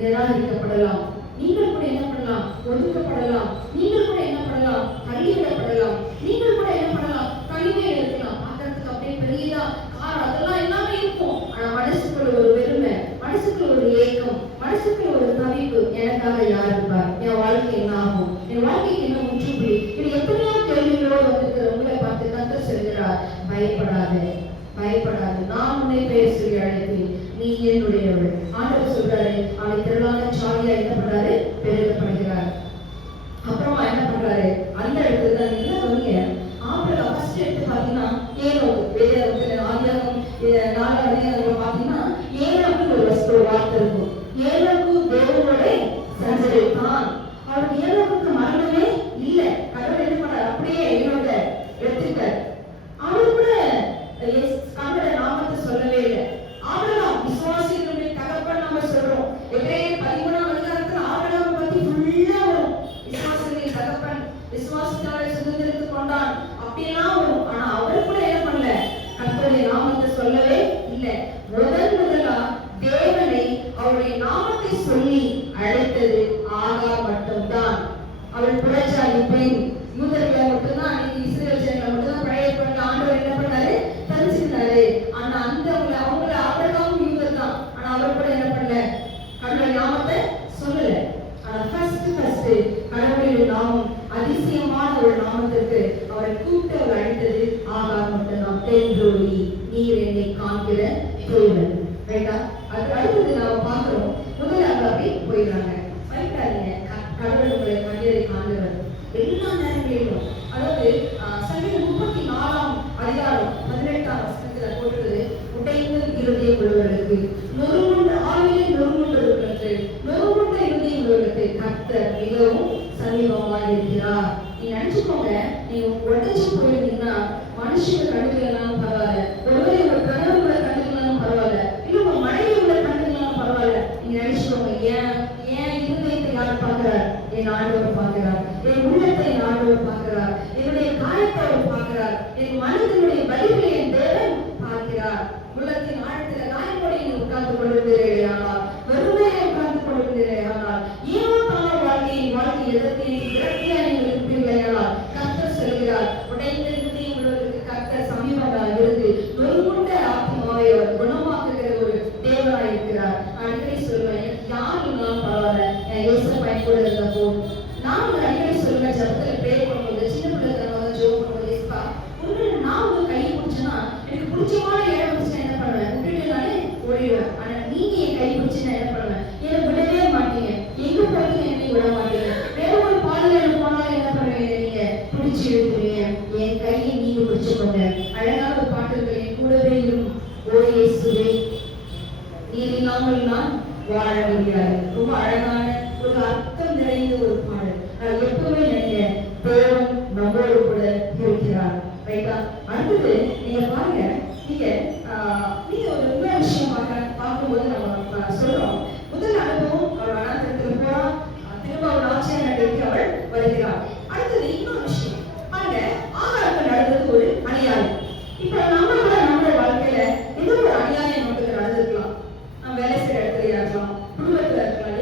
நிராகரிக்கப்படலாம், நீங்கள் கூட என்ன பண்ணலாம், ஒதுக்கப்படலாம், நீங்கள் கூட என்ன பண்ணலாம், தள்ளிவிடப்படலாம், நீங்கள் கூட என்ன பண்ணலாம், தனிமையில் இருக்கலாம். பார்க்கறதுக்கு அப்படியே பெரியதா கார் அதெல்லாம் எல்லாமே இருக்கும். ஆனா மனசுக்குள்ள ஒரு வெறுமை, மனசுக்குள்ள ஒரு ஏக்கம், மனசுக்குள்ள ஒரு தவிப்பு, எனக்காக யார் இருப்பார், என் வாழ்க்கை என்ன ஆகும், என் வாழ்க்கைக்கு என்ன முற்றுப்புள்ளி, இது எத்தனையோ கேள்விகளோடு வந்திருக்கிற உங்களை பார்த்து கர்த்தர் சொல்கிறார், பயப்படாது, நான் உன்னை பெயர் சொல்லி அழைத்தேன், நீ என்னுடையவள். ஆண்டவர் சொல்றாரு, அவனை திரளான சாலியா என்ன பண்றாரு, பெருகப்படுகிறார். அப்புறமா என்ன பண்றாரு, அந்த இடத்துல தான் என்ன சொல்லுங்க, ஆபிரகாம் ஃபர்ஸ்ட் எடுத்து பாத்தீங்கன்னா ஏனோக்கு, வேதத்துல ஆதியாகமம் 4 அதிகாரத்துல பாத்தீங்கன்னா ஏனோக்கு ஒரு வார்த்தை இருக்கும். ஏனோக்கு தேவனோட சஞ்சரித்தான். அவருக்கு ஏனோக்கு மரணமே இல்ல. கடவுள் என்ன பண்ணார், அப்படியே ஏனோட எடுத்துட்டார். அவரு கூட கடவுளோட நாமத்தை சொல்லவே இல்லை. ஆபிரகாம் விசுவாசிகளுடைய தகப்பன் நாம சொல்றோம். எபிரேயர் 13ஆம் அதிகாரத்துல ஆபிரகாம் பத்தி ஃபுல்லா வரும். விசுவாசிகளின் தகப்பன், விசுவாசத்தாலே சுதந்திரித்துக் கொண்டான், அப்படியெல்லாம் வரும். ஆனா அவர் கூட என்ன பண்ணல, கர்த்தருடைய நாமத்தை சொல்லவே இல்லை. முதலா தேவனை அவருடைய நாமத்தை சொல்லி அழைத்தது ஆகார் மட்டும்தான். அவள் புறஜாதி பெண், யூதர்களை மட்டும்தான், இஸ்ரேல் ஜனங்களை மட்டும்தான் பழைய ஏற்பாட்டுல ஆண்டவர் என்ன பண்ணாரு, தெரிஞ்சுக்கிட்டாரு. ஆனா அந்த அவங்கள ஆபிரகாம் யூதர் தான். ஆனா அவர் கூட என்ன பண்ணல, கடவுளுடைய நாமத்தை சொல்லல. ஆனா ஃபர்ஸ்ட் கடவுளுடைய நாமம், அதிசயமான ஒரு நாமத்திற்கு அவரை கூப்பிட்டு அவர் அழைத்தது ஆகார் மட்டும்தான். தென்றொளி, நீர் என்னை காண்கிற தேவன். ரைட்டா? அது அடுத்தது நாம பார்க்கிறோம். முதல்ல அவங்க அப்படி போயிடுறாங்க. பயப்படாதீங்க, கடவுள் உங்களை கண்ணீரை காண்கிறவர் எல்லா நேரங்களிலும். அதாவது சங்கீதம் 34ஆம் அதிகாரம் 18ஆம் வசனத்துல போடுறது, உடைந்த இருதயம் உள்ளவர்களுக்கு, நொறுங்குண்ட ஆவியை நொறுங்குண்டவர்களுக்கு, நொறுங்குண்ட இருதயம் உள்ளவர்களுக்கு கர்த்தர் மிகவும் சமீபமாக இருக்கிறார். நீங்க நினைச்சுக்கோங்க, நீங்க உடைச்சு போயிருந்தீங்கன்னா மனுஷங்க கண்டுக்கலனாலும் பரவாயில்ல, ஒருவேளை உங்க கணவர்களை கண்டுக்கலாலும் பரவாயில்ல, இல்ல உங்க மனைவிகளை கண்டுக்கலாலும் பரவாயில்ல. நீங்க நினைச்சுக்கோங்க, ஏன் இருதயத்தை யார் பார்க்கிறார், என் ஆண்டவர் பார்க்கிறார், என் உள்ளத்தை என் ஆண்டவர் பார்க்கிறார், என்னுடைய காயத்தை அவர் பார்க்கிறார், என் மனதினுடைய வலிமை என் தேவன் பார்க்கிறார். உள்ளத்தின் ஆழத்தில் காயப்படையில் உட்கார்ந்து கொண்டிருந்தீர்களே ஆனால், வெறுமையை உட்கார்ந்து கொண்டிருந்தீர்களே ஆனால், ஏனோ தான வாழ்க்கை எதற்கு விரக்தியா நீங்கள் இருப்பீர்களே ஆனால், கர்த்தர் சொல்கிறார், உடைந்த இருதயம் உள்ளவர்களுக்கு கர்த்தர் சமீபமாக இருந்து நொறுங்குண்ட ஆத்மாவை அவர் குணமாக்குகிற ஒரு தேவனாய் இல்லாமல் நான் வாழ முடியாது. ரொம்ப அழகான ஒரு அர்த்தம் நிறைந்த ஒரு பாடல். நான் எப்பவுமே நினைக்கிறேன், தேவன் நம்மோடு கூட இருக்கிறார். ரைட்டா? அடுத்தது நீங்க பாருங்க, நீங்க ஒரு இன்னொரு விஷயம் பார்க்கும்போது நம்ம சொல்றோம், முதல் அனுபவம் அவள் அனாத்திரத்தில் போறா, திரும்ப அவள் ஆட்சியாக நடைக்கு அவள் வருகிறாள். அடுத்தது இன்னொரு விஷயம் பாருங்க, ஆகாரத்தில் நடந்தது ஒரு அநியாயம். இப்ப நம்ம கூட நம்மளோட வாழ்க்கையில ஏதோ ஒரு அநியாயம் நமக்கு நடந்திருக்கலாம். நம்ம வேலை செய்யற இடத்துல இருக்கலாம், குடும்பத்துல இருக்கலாம்,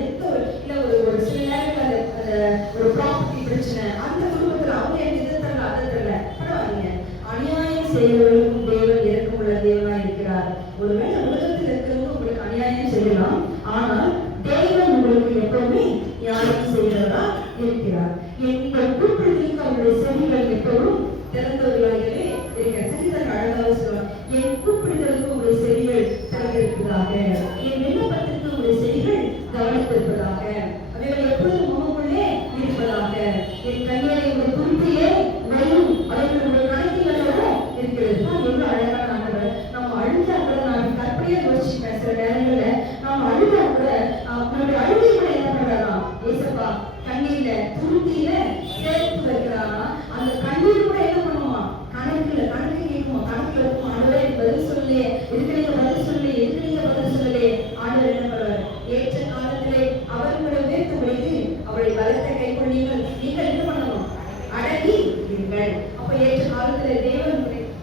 இல்ல ஒரு சில நேரங்கள் அந்த ஒரு ப்ராப்பர்ட்டி பிரச்சனை, அந்த குடும்பத்துல அவங்க எனக்கு இதை தரல அதை தரல, பரவாயில்லைங்க. அநியாயம் செய்கிறவர்களுக்கும் தேவன் இரக்கமுள்ள தேவனா இருக்கிறார். ஒருவேளை உலகத்தில் இருக்கிறவங்க உங்களுக்கு அநியாயம் செய்யலாம், ஆனால் தேவன் உங்களுக்கு எப்பவுமே நியாயம் செய்கிறவரா இருக்கிறார். எங்கள் கூப்பிடுவதற்கு அவருடைய செவிகள் எப்பவும் திறந்தவர்களாகவே இருக்கிற. சங்கீதம் அழகாக சொல்லுவார், என் கூப்பிடுதலுக்கு உங்களுடைய செவிகள் திறந்திருப்பதாக, என் விண்ணப்பத்திற்கு உங்களுடைய செவிகள் கவனித்திருப்பதாக, அவைகள் எப்பொழுதும் முகமுள்ளே இருப்பதாக, என் கைகளை உங்கள் குறிப்பையே வையும், அவர்கள் உங்கள் கணக்கிலும் இருக்கிறது. எவ்வளவு அழகான ஆண்டவர். நம்ம அழுதா கூட, நான் கற்பனையா யோசிச்சுப்பேன், சில நேரங்கள்ல நாம் அழுதா கூட நம்முடைய அழுகை கூட என்ன பண்ணலாம், ஏசப்பா கண்ணீர்ல துருத்தியில சேர்த்து வைக்கிறாங்க. அந்த கண்ணீர் கூட என்ன பண்ணுமா, கணக்கு கேட்குமா, கணக்குல இருக்கும். ஆண்டவரே பதில் சொல்லு, இருக்கிறீங்க பதில் சொல்லு, இருக்கிறீங்க பதில் சொல்லு. ஆண்டவர் என்ன பண்ணுவார், ஏற்ற காலத்திலே அவர்களை உயர்த்து முடித்து அவளை பலத்தை கை கொண்டீர்கள், நீங்கள் என்ன பண்ணணும், அடங்கி இருங்கள். அப்ப ஏற்ற காலத்துல தேவன்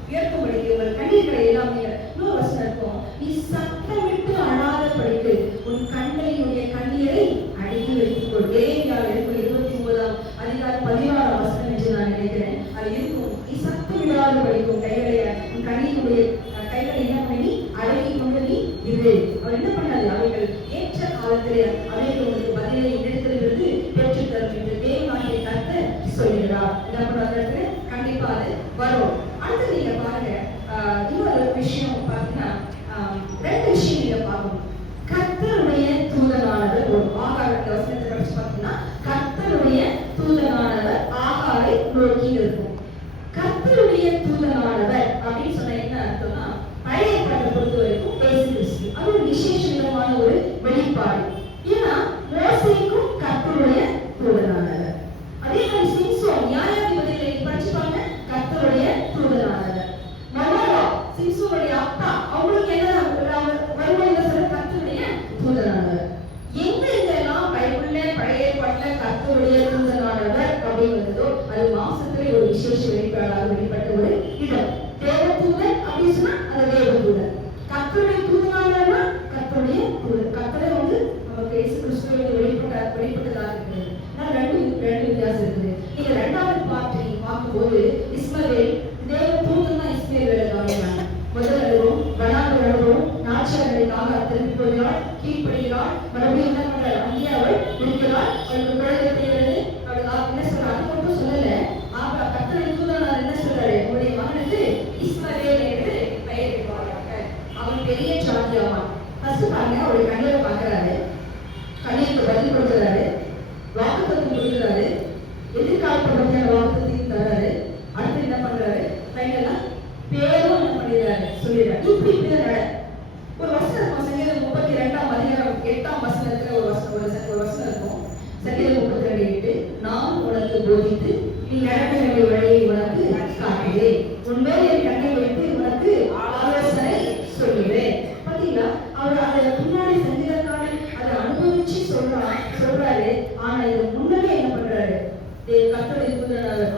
உயர்த்து முடித்து உங்கள் கண்ணீர்களை எல்லாம் இன்னொரு வசனம் இருக்கும், நீ சத்தமிட்டு அழாத படித்து உன் கண்களினுடைய கண்ணீரை அடக்கி வைத்துக் கொள். லேவியர் 29 அதிகாரம் 16 வசனம் என்று நான் நினைக்கிறேன். அது இருக்கும், நீ சத்தமிடாத படிக்கும் கைகளை, உன் கண்ணீருடைய கைகளை என்ன பண்ணி அடக்கி கொண்டு நீ இரு. அவர் என்ன பண்ணாது, அவைகள் ஏற்ற காலத்திலே அவைகள் உங்களுக்கு பதிலை இடத்திலிருந்து பெற்றுத் தரும் என்று தேவனாகிய கர்த்தர் சொல்கிறார். என்ன பண்ணுறது, கண்டிப்பா அது வரும். அடுத்து நீங்க பாருங்க, இன்னொரு விஷயம் பார்த்தீங்கன்னா, ரெண்டு விஷயம் நீங்க பார்க்கணும். கர்த்தருடைய தூதனானவர், ஒரு ஆகாரத்தை வசனத்தை படிச்சு பார்த்தீங்கன்னா, கர்த்தருடைய தூதனானவர் ஆகாரை நோக்கி இருக்கும். கர்த்தருடைய தூதனானவர் அப்படின்னு சொன்ன என்ன அர்த்தம்னா, பழைய பாட்டை பொறுத்த வரைக்கும் இயேசு கிறிஸ்து. அது ஒரு விசேஷமான ஒரு வெளிப்பாடு. ஏன்னா மோசேக்கும் கர்த்தருடைய தூதனானவர். அதே மாதிரி சிம்சோன் நியாயாதிபதிகளை படிச்சுப்பாங்க, கர்த்தருடைய தூதனானவர். மனோரா சிம்சோனுடைய அப்பா, அவங்களுக்கு என்ன வருவாங்க சொல்ல, கர்த்தருடைய தூதனானவர். எங்க இதெல்லாம் பைபிள்ல பழைய பாட்டுல கர்த்தருடைய தூதனானவர் அப்படிங்கிறதோ, அது மாசத்துல ஒரு விசேஷ வெளிப்பாடாக வெளிப்பட்ட ஒரு இடம். தேவதூதன் அப்படின்னு சொன்னா அது தேவதூதன். கர்த்தருடைய தூதனானவர்னா கர்த்தருடைய தூதன். கர்த்தரை நமக்கு இயேசு கிறிஸ்துவின் வெளிப்பட்டதாக இருக்குது. நான் ரெண்டு வித்தியாசம் இருக்குது. நீங்க ரெண்டாவது பாட்டு பார்க்கும்போது இஸ்மவேல் தேவ தூதன் தான் இஸ்மவேலை கவனிக்கிறாங்க. முதல் அனுபவம், வனாந்தர அனுபவம், நாச்சியார்களுக்காக திரும்பி போகிறாள், கீழ்ப்படுகிறாள், மறுபடியும் என்ன பண்றாள், அங்கே அவள் இருக்கிறாள், அவளுக்கு குழந்தை பெறுகிறது. அவளுக்கு என்ன சொல்றாங்க, அது மட்டும் சொல்லல, கர்த்தருடைய தூதனார் என்ன சொல்றாரு, உங்களுடைய மகனுக்கு இஸ்மவேல் என்று பெயரிடுவாங்க, அவன் பெரிய சாதியாவான். ஃபர்ஸ்ட் பாருங்க, அவருடைய கண்ணீரை பார்க்கிறாரு, கண்ணீருக்கு பதில் கொடுக்கிறாரு, வாக்குத்தத்தம் கொடுக்கிறாரு, எதிர்காலத்தை பற்றியான வாக்குத்தத்தையும் தர்றாரு. அடுத்து என்ன பண்றாரு, ஃபைனலா பேரும் என்ன பண்ணிடுறாரு, சொல்லிடுறாரு. இப்படி நட ஒரு வசனம் இருக்கும், சங்கீதம் 32 அதிகாரம் 8 வசனத்துல ஒரு வசனம் இருக்கும். சங்கீதம் 32:8, நான் உனக்கு போதித்து நீ நடக்க வேண்டிய வழியை உனக்கு காட்டுகிறேன், உன்மேல் என் கண்ணை வைத்து உனக்கு ஆலோசனை சொல்லுவேன். பாத்தீங்களா, அவர் அதை பின்னாடி சங்கீதக்காரன் அதை அனுபவிச்சு சொல்றாரு. ஆனா இது முன்னாடி என்ன பண்றாரு, கர்த்தருடைய தூதனானவர்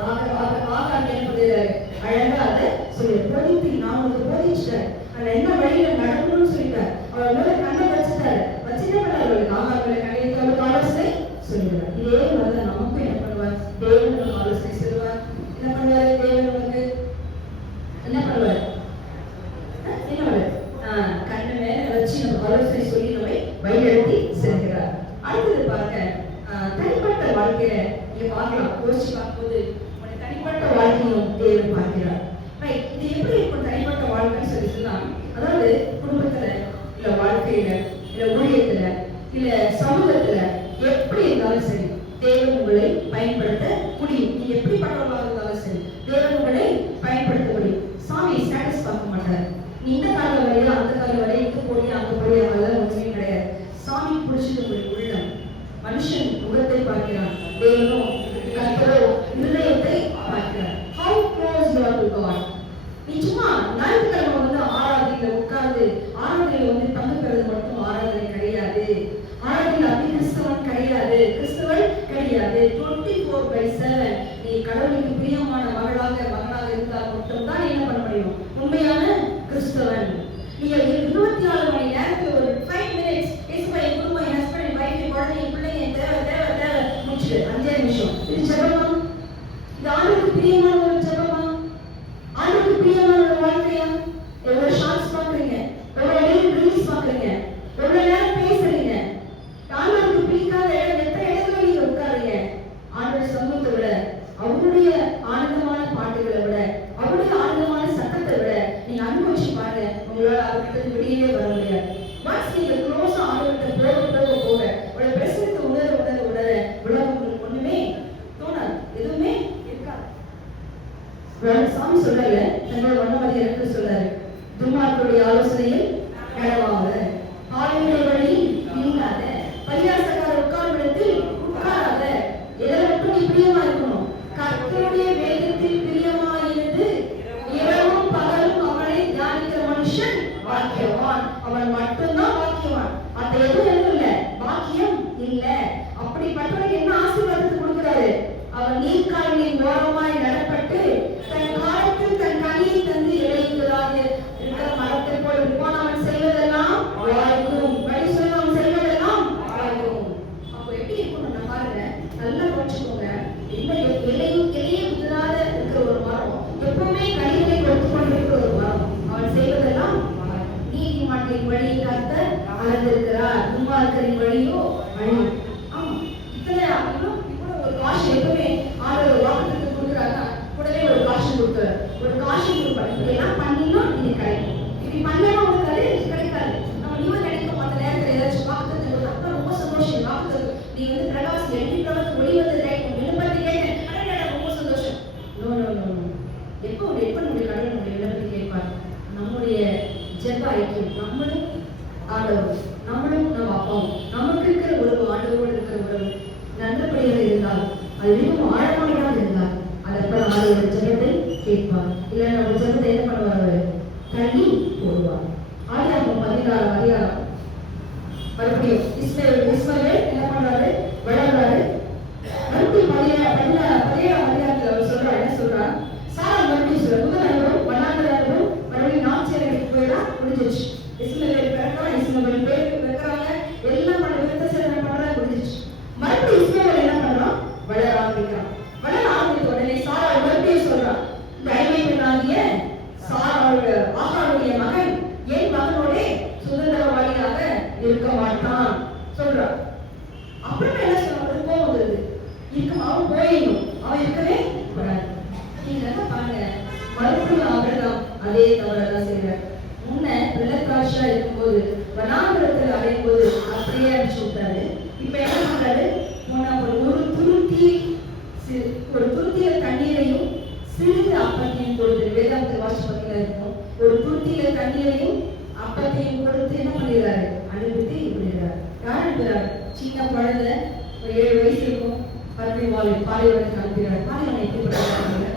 ஆகாரம் என்ன பண்றாரு, அழகா அதை சொல்லி போதித்து நான் உங்களுக்கு போதிச்சிட்டேன், அந்த என்ன வழியில நடக்கணும்னு சொல்லிட்டார். அவர் மேல கண்ணை வச்சுட்டாரு, வச்சுட்டே அவர்களுக்கு ஆகாரங்களை கண்ணிக்கு அவருக்கு ஆலோசனை சொல்லுவார். இதே மாதிரிதான் நமக்கும் என்ன பண்ணுவார், தேவன் நமக்கு ஆலோசனை சொல்லுவார். என்ன பண்ணுவாரு, தேவன் நமக்கு என்ன பண்ணுவார், கண்ணு மேல வச்சு நம்ம ஆலோசனை சொல்லி நம்மை வழிநடத்தி செல்கிறார். அடுத்தது பாருங்க, தனிப்பட்ட வாழ்க்கையில நீங்க பார்க்கலாம், யோசிச்சு பார்க்கும்போது உங்களுடைய தனிப்பட்ட வாழ்க்கையும் தேவன் பார்க்கிறார். இது எப்படி இருக்கும் தனிப்பட்ட வாழ்க்கைன்னு சொல்லி சொன்னா, அதாவது குடும்பத்துல இல்ல வாழ்க்கையில இல்ல ஊழியத்துல இல்ல சமூகத்துல எப்படி இருந்தாலும் சரி, தேவன் உங்களை பயன்படுத்த முடியும். நீங்க எப்படிப்பட்டவர்களாக இருந்தாலும் சரி, தேவன் உங்களை பயன்படுத்த முடியும். சாமி ஸ்டேட்டஸ் பார்க்க மாட்டார், நீ இந்த கால வரையா அந்த கால வரையா இங்க போடியா அங்க போடியா, அதெல்லாம் ஒண்ணுமே கிடையாது. குறிச்சது உங்களுடைய உள்ளம். மனுஷன் முகத்தை பார்க்கிறான், தேவனோ கர்த்தரோ இருதயத்தை பார்க்கிறார். How close you are to God. நீ சும்மா ஞாயிற்றுக்கிழமை வந்து ஆராதனையில உட்கார்ந்து ஆராதனையில வந்து பங்கு பெறுவது மட்டும் ஆராதனை கிடையாது. ஆராதனையில் அப்படி கிறிஸ்தவன் கிடையாது, கிறிஸ்தவன் கிடையாது. 24/7 நீ கடவுளுக்கு பிரியமான மகனாக இருந்தால் மட்டும்தான் என்ன பண்ண முடியும்? உண்மையான கிறிஸ்தவன். நீங்க 24 மணி நேரத்துல ஒரு 5 minutes இயேசுவை என் குடும்பம், என் ஹஸ்பண்ட், என் வைஃப், என் குழந்தை, என் பிள்ளைங்க, என் தேவை முடிச்சு 5 நிமிஷம் இது ஜெபமா? இது ஆண்டவருக்கு பிரியமான ஒரு ஜெபமா? ஆண்டவருக்கு பிரியமான ஒரு வாழ்க்கையா? எவ்வளவு ஷார்ட்ஸ் பாக்குறீங்க, எவ்வளவு ரீல்ஸ் பாக்குறீங்க, எவ்வளவு நேரம் பேசுறீங்க. ஆண்டவருக்கு பிடிக்காத எத்தனை இடத்துல நீங்க உட்காருங்க. ஆண்டவர் சமூகத்தை விட, அவருடைய ஆனந்தமான பாட்டுகளை விட, அவருடைய ஆனந்தமான சத்தத்தை விட நீங்க அனுபவிச்சு பாருங்க. உங்களால அவர்கிட்ட வெளியே வர முடியாது. ஒன்ஸ் நீங்க க்ளோஸா ஆண்டவர்கிட்ட போக உங்களோட பிரசனத்தை உணர உலகம் உங்களுக்கு ஒண்ணுமே தோணாது, எதுவுமே இருக்காது. சாமி சொல்லல, தன்னோட வண்ணமதி எனக்கு சொல்லாரு, துன்மார்க்கருடைய ஆலோசனையில் நடவாங்க, பாவங்களுடைய வழி நீங்காத, பரியாசக்கார உட்காரும் இடத்தில் உட்காராத. எதை மட்டும் நீ பிரியமா இருக்கணும்? கர்த்தருடைய வேதத்தில் பிரியமாயிருந்து இரவும் பகலும் அவனை தியானிக்கிற மனுஷன் பாக்கியவான். அவன் மட்டும்தான் பாக்கியவான். அது எதுவும் இல்ல, பாக்கியம் இல்ல. அப்படிப்பட்டவனுக்கு என்ன ஆசீர்வாதத்தை கொடுக்கிறாரு? அவன் நீர்க்காலின் ஓரமாய் நடப்பட்டு தன் காலத்தில் தன் கனியை தந்து இழைக்கிறார் இருக்கிற மரத்தை போல் இருப்பான். அவன் செய்வதெல்லாம் வாய்க்கும். வழி சொல்ல அவன் செய்வதெல்லாம் வாய்க்கும். அப்போ எப்படி இருக்கணும்? நான் பாருங்க, நல்லா படிச்சுக்கோங்க. இலையே உதிராத இருக்கிற ஒரு மரம், எப்பவுமே கனிகளை கொடுத்து கொண்டிருக்கிற ஒரு மரம். அவன் செய்வதெல்லாம் நீதிமான்களின் வழியை கர்த்தர் அறிந்திருக்கிறார், துன்மார்க்கரின் வழியோ வழி. ஆமா, இத்தனை இவ்வளவு ஒரு காஷன் எப்பவுமே ஆண்டவர் வாக்குறுதி கொடுக்குறாங்க. கூடவே ஒரு காஷன் கொடுப்பாரு, இப்படியெல்லாம் பண்ணினா இது கிடைக்கும், இப்படி பண்ணா உங்களுக்கு அது கிடைக்காது. நம்ம நியூ கிடைக்கும். மற்ற நேரத்தில் ஏதாச்சும் வாக்குறுதி அப்புறம் ரொம்ப சந்தோஷம். வாக்குறுதி நீ வந்து பிரகாசம் எழுதி பிரகாசம் ஒளி வந்து கிடைக்கும், விண்ணப்பத்தை கேட்டேன், ரொம்ப சந்தோஷம். No no no no. எப்போ நம்முடைய கடவுள் நம்முடைய விண்ணப்பத்தை கேட்பார்? நம்முடைய ஜெப ஐக்கியம், நம்மளும் ஆண்டவர், நம்மளும் நம்ம அப்பாவும், நமக்கு இருக்கிற உறவு, ஆண்டவரோடு இருக்கிற உறவு நல்லபடியாக இருந்தால், அது மிகவும் ஆழமானதாக இருந்தால், அதற்கான ஆண்டவருடைய ஜெபத்தை கேட்பார். இல்லை நம்ம ஜெபத்தை என்ன பண்ணுவார்? தள்ளி போடுவார். ஆதியாகமம் 16 அதிகாரம் மறுபடியும் இஸ்மவேல் என்ன பண்றாரு? வளர்றாரு. மறுபடியும் 17 அதிகாரத்தில் அவர் சொல்றாரு, என்ன சொல்றார்? சாரா மறுபடியும் சொல்ற முதல் அனுபவம், 12 அனுபவம், மறுபடியும் நாட்சியர்களுக்கு போயிடா முடிஞ்சிச்சு. இஸ்மவேல் பிறக்கிறான், இஸ்மவேல் பேருக்கு பிறக்கிறாங்க, எல்லாம் பண்ண விருத்தசேதனை பண்றாங்க, முடிஞ்சிச்சு. மறுபடியும் இஸ்மவேல் என்ன பண்றான்? வளர ஆரம்பிக்கிறான். வளர ஆரம்பித்த உடனே சாரா மறுபடியும் சொல்றான், இந்த அடிமை பெண்ணாகிய ஆகாருடைய மகன் என் மகனோட சுதந்திரவாளியாக இருக்க மாட்டான் சொல்றான். அப்புறம் என்ன சொல்றது? கோபம் வருது. அவன் போயிடணும், அவன் இருக்கவே கூடாது. நீங்க பாருங்க, மறுபடியும் ஆபிரகாம் அதே தவறதான் செய்யறார். முன்ன வெள்ளக்காட்சியா இருக்கும்போது வனாந்திரத்தில் அடையும் போது அப்படியே அடிச்சு விட்டாரு. இப்ப என்ன பண்றாரு? ஒரு துருத்தியில தண்ணீரையும் சிறிது அப்பத்தையும் கொடுத்து, வேதாந்த வாசகத்துல இருக்கும், ஒரு துருத்தியில தண்ணீரையும் அப்பத்தையும் கொடுத்து என்ன பண்ணிடுறாரு? அனுப்பி விடுறாரு. யார் அனுப்புறாரு? சின்ன குழந்தை, ஒரு 7 வயசு இருக்கும், பாலைவனத்துக்கு அனுப்புகிறார். பாலைவனம் எப்படி பண்றாங்க?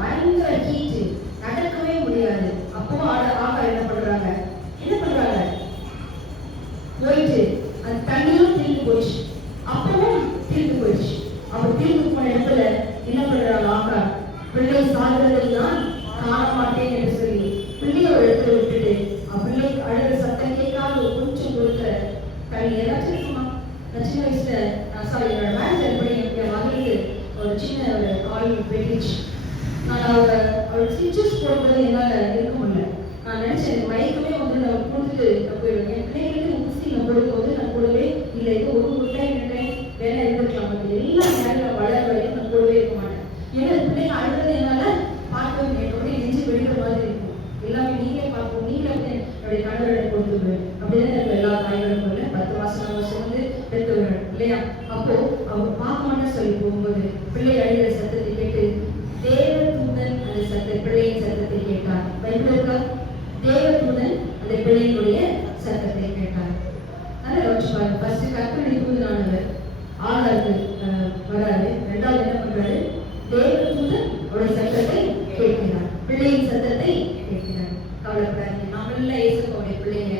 பயங்கர ஹீட்டு, நடக்கவே முடியாது. அப்போ ஆகார் என்ன பண்றாங்க? போயிட்டு அந்த தண்ணியும் தீர்ந்து போயிடுச்சு, அப்பவும் தீர்ந்து போயிடுச்சு. அப்ப தீர்ந்து போன இடத்துல என்ன பண்றாங்க? ஆகார் பிள்ளை சாகிறதை நான் காண மாட்டேன் என்று சொல்லி பிள்ளைய ஒரு இடத்துல விட்டுட்டு, பிள்ளை அழுகிற சத்தம் கேட்காத கொஞ்சம் கொடுக்க தண்ணி ஏதாச்சும் இருக்குமா? சின்ன வயசுல என்னோட மேரேஜ் படி என் மகளுக்கு ஒரு சின்ன ஒரு கால் போயிடுச்சு. நான் அவள் ஸ்டிச்சஸ் போடும்போது என்னால் இருக்க முடியல. நான் நினைச்சேன் மயக்கமே வந்து நான் கொடுத்துட்டு நான் போயிடுவேன். என் பிள்ளைங்களுக்கு ஊசி நான் போடும்போது நான் கூடவே இல்லை, இது ஒரு டைம் வேலை இருந்திருக்கலாம். எல்லா நேரம் வளர வரைக்கும் நான் கூடவே இருக்க மாட்டேன். ஏன்னா பிள்ளைங்க அழுகிறது என்னால் பார்க்கவே முடியாது, நெஞ்சு வெடிக்கிற மாதிரி இருக்கும். எல்லாமே நீங்களே பார்ப்போம், நீங்களே என்னுடைய கணவரிடம் கொடுத்துருவேன். அப்படிதான் எனக்கு எல்லா தாய்களும் இல்லை. 10 மாசம் நம்ம சுமந்து பெற்றவர்கள் இல்லையா? அப்போ அவங்க பார்க்க மாட்டேன்னு சொல்லி போகும்போது பிள்ளை அழுகிற சத்தத்தை கேட்டு தேவதூதன் அந்த பிள்ளையின் சத்தத்தை கேட்டார். பைபிள் இருக்கா? தேவதூதன் அந்த பிள்ளையினுடைய சத்தத்தை கேட்டார். அதனால ஃபர்ஸ்ட் கர்த்தருடைய தூதனானவர் ஆகாருக்கு வராரு. ரெண்டாவது என்ன பண்றாரு? தேவ தூதன் அவருடைய சத்தத்தை கேட்கிறார், பிள்ளையின் சத்தத்தை கேட்கிறார். கவலைப்படாதீங்க, நம்ம எல்லாம் இயேசுவோடைய பிள்ளைங்க,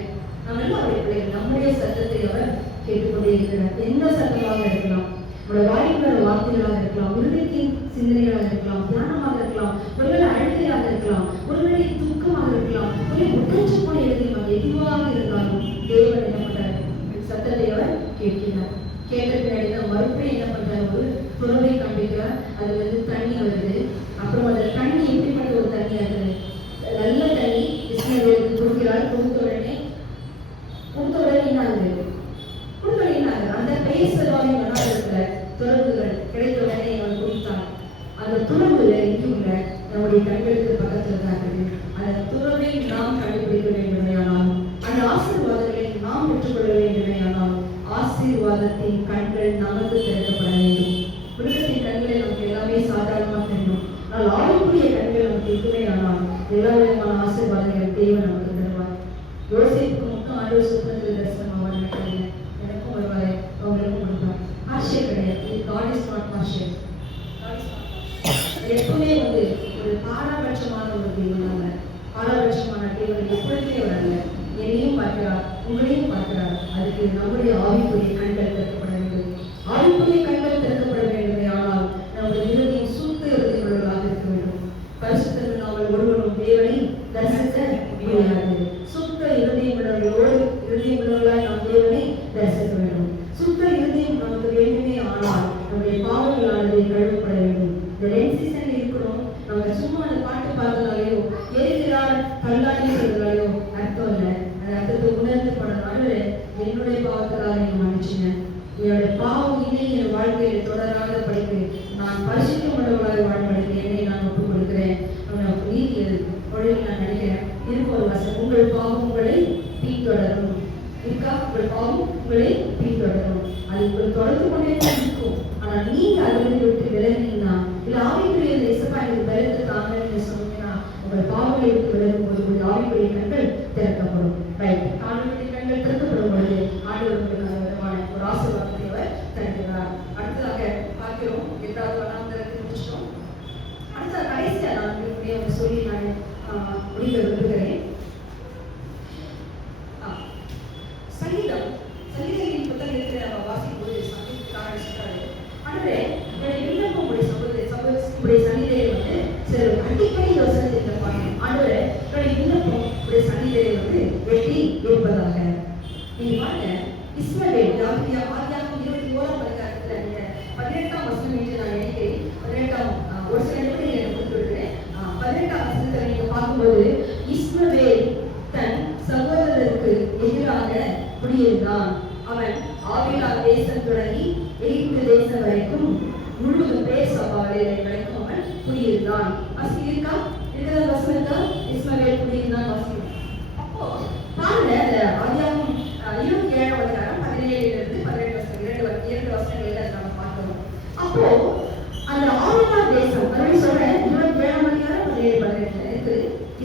நம்ம எல்லாம் அவருடைய பிள்ளைங்க. நம்முடைய சத்தத்தை அவர் கேட்டுக்கொண்டே இருக்கிறார். எந்த சத்தமாக இருக்கலாம், நம்முடைய வாய்ப்புள்ள வார்த்தைகளாக இருக்கலாம், உருவத்தின் சிந்தனைகளாக இருக்கலாம், தியானமாக இருக்கலாம், ஒருவேளை அழுகையாக இருக்கலாம், ஒருவேளை துக்கமாக இருக்கலாம், ஒருவேளை உடைஞ்சு போன எழுதியமாக எதுவாக இருந்தாலும் தேவன் என்ன பண்றாரு? சத்தத்தை அவர் கேட்கிறார். கேட்ட பின்னாடி தான் மறுபடியும் என்ன பண்றாரு? ஒரு துறவை காண்பிக்கிறார். அதுல இருந்து தண்ணி வருது. அப்புறம் அந்த தண்ணி எப்படிப்பட்ட ஒரு தண்ணி? அது நல்ல தண்ணி. இஸ்மவேலுக்கு கொடுக்கிறார். கொடுத்த உடனே என்ன ஆகுது? அந்த பேசுறவாய் மனாலத்துல துறவுகள் கிடைத்த உடனே அவன் குடித்தான். அந்த துறவுல எங்குள்ள நம்முடைய கண்களுக்கு பக்கத்துல தான் இருக்குது. அந்த துறவை நாம் கண்டுபிடிக்க வேண்டுமையானால், அந்த ஆசீர்வாதங்களை நாம் பெற்றுக்கொள்ள வேண்டுமையானால், ஆசீர்வாதத்தின் கண்கள் நமக்கு திறக்கப்பட வேண்டும். உலகத்தின் கண்களை நமக்கு எல்லாமே சாதாரணமாக தெரியும். ஆனால் ஆவிக்குரிய கண்கள் நமக்கு இருக்குமே. ஆனால் எல்லா விதமான ஆசீர்வாதங்கள் தேவன் நமக்கு தருவார். யோசேப்புக்கு மட்டும் ஆண்டவர் சொப்பனத்தில் தரிசனமாவார் நினைக்கிறீங்க. எனக்கும் வருவாரு, அவங்களுக்கும் கொடுப்பார். பார்ஷியல் கிடையாது. God is not partial. எப்பவுமே ஒரு பாரபட்சமான ஒரு தெய்வம் அல்ல. பாரபட்சமான தேவன் எப்பொழுதுமே வரல. என்னையும் பார்க்கிறார், உங்களையும் பார்க்கிறார். அதுக்கு நம்முடைய ஆவிக்குரிய கண்கள் திறக்கப்பட வேண்டும். ஆவிக்குரிய கண்கள் திறக்கப்பட வேண்டுமே. ஆனால் நம்முடைய இருதயம் சுத்த இருதயமுள்ளவர்களாக இருக்க வேண்டும். பரிசுத்தம் நாங்கள் ஒருவரும் தேவனை தரிசிக்க முடியாது. சுத்த இருதயமுள்ளவர்களாய் நாம் தேவனை தரிசிக்க வேண்டும். சுத்த இருதயம் நமக்கு வேண்டுமே. ஆனால் நம்முடைய பாவங்களானது கழுவப்பட வேண்டும். இந்த ரெண்டு சீசன்ல இருக்கிறோம். நம்ம சும்மா அந்த பாட்டு பாடுறதாலேயோ ஏறுகிறார் கல்லாடி சொல்றதாலேயோ அர்த்தம் இல்லை. அந்த அர்த்தத்தை உணர்ந்து படனால என்னுடைய பாவத்துக்காக நீங்க மன்னிச்சுங்க. என்னுடைய பாவம் இனி என் வாழ்க்கையில தொடராத படிக்கு நான் பரிசுத்தமுள்ளவர்களாக வாழ்வதற்கு என்னை நான் ஒப்புக் கொடுக்கிறேன். நீதி மொழியில் நான் நினைக்கிறேன். இருக்க ஒரு வாசம், உங்கள் பாவம் உங்களை பின்தொடரும். இருக்கா? உங்கள் பாவம் உங்களை பின்தொடரும். அது உங்களை தொடர்ந்து கொண்டே இருக்கும். ஆனால் நீங்க அதிலிருந்து விட்டு விலகினீங்கன்னா, இல்ல ஆவிக்குரிய இசப்பா எனக்கு பலத்தை தாங்க நீங்க சொன்னீங்கன்னா, உங்கள் பாவங்களை விட்டு விலகும் போது உங்கள் ஆவிக்குரிய கண்கள் திறக்கப்படும். ரைட், ஆவிக்குரிய கண்கள் திறக்கப்படும் பொழுது ஆண்டவர் உங்களுக்கு விதமான ஒரு ஆசீர்வாதத்தை அவர் தருகிறார். அடுத்ததாக பார்க்கிறோம். 8வது வண்ணாந்தரத்தை முடிச்சிட்டோம். அடுத்த கடைசியா நான் உங்களுக்கு சொல்லி நான் முடிக்க விரும்புகிறேன். சங்கீதத்தின் புத்தகத்தில் நம்ம வாசிக்கும் போது சங்கீதக்காரர் சொல்றாரு, ஆண்டவரே என்னுடைய விண்ணப்பம் உடைய சன்னிதியிலே சில அடிக்கடி யோசனை இருப்பாங்க. ஆண்டவரே என்னுடைய விண்ணப்பம் உடைய சன்னிதியிலே வெற்றி இருப்பதாக. நீங்க பாருங்க, இஸ்மவேல் ஆதியாகமம் 21ஆம் அதிகாரத்துல 18ஆம் வசனம் என்று நான் நினைக்கிறேன். 18ஆம் ஒரு சில நிமிடங்கள் எனக்கு கொடுத்துருக்கிறேன். 18ஆம் வசனத்துல நீங்க பார்க்கும்போது இஸ்மவேல் தன் சகோதரருக்கு எதிராக குடியிருந்தான். அவன் ஆவிலா தேசம் தொடங்கி எகிப்து தேசம் வரைக்கும் முழுவதும் பேசவாலே வரைக்கும் அவன் குடியிருந்தான். வாசிக்கிறீர்களா? இருக்கிற வசனத்தை இஸ்மவேல் குடியிருந்தான் வாசிக்கிறோம். அப்போ பாருங்க, அந்த ஆதியாகமம் 27ஆம் அதிகாரம் 17லிருந்து 18 வசனம் 2 வசனங்களை நம்ம பார்க்கிறோம். அப்போ அந்த ஆவிலா தேசம் அப்படின்னு சொல்றேன். 27ஆம் அதிகாரம் 17-18 இருக்கு.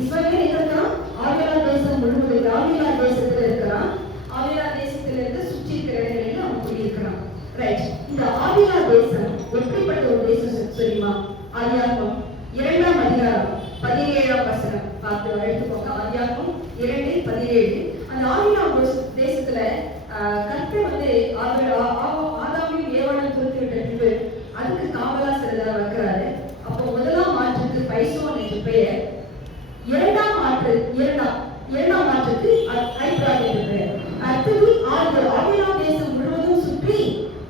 இஸ்மவேல் இருக்கிறான், ஆவிலா தேசம் முழுவதும் ஆவிலா தேசத்துல இருக்கிறான். ஆவிலா தேசத்திலிருந்து சுற்றி இருக்கிற இடங்களில் அவன் குடியிருக்கிறான். ரைட், இந்த ஆவிலா தேசம் எப்படிப்பட்ட ஒரு தேசம் தெரியுமா? ஆதியாகமம் 2ஆம் அதிகாரம் 17ஆம் வசனம் பார்த்து எடுத்துக்கோங்க. ஆதியாகமம் 2:17. அந்த ஆவிலா தேசத்துல கர்த்தர் ஆதாமையும் ஏவாளையும் துரத்தி விட்ட பின்பு அதுக்கு காவலா சிலரை வைக்கிறாரு. அப்போ முதலாம் மாற்றுக்கு பைசோன் என்று பெயர். இரண்டாம் மாற்றுக்கு ஐப்ராத் என்று பெயர். அடுத்தது ஆவிலா தேசம் முழுவதும் சுற்றி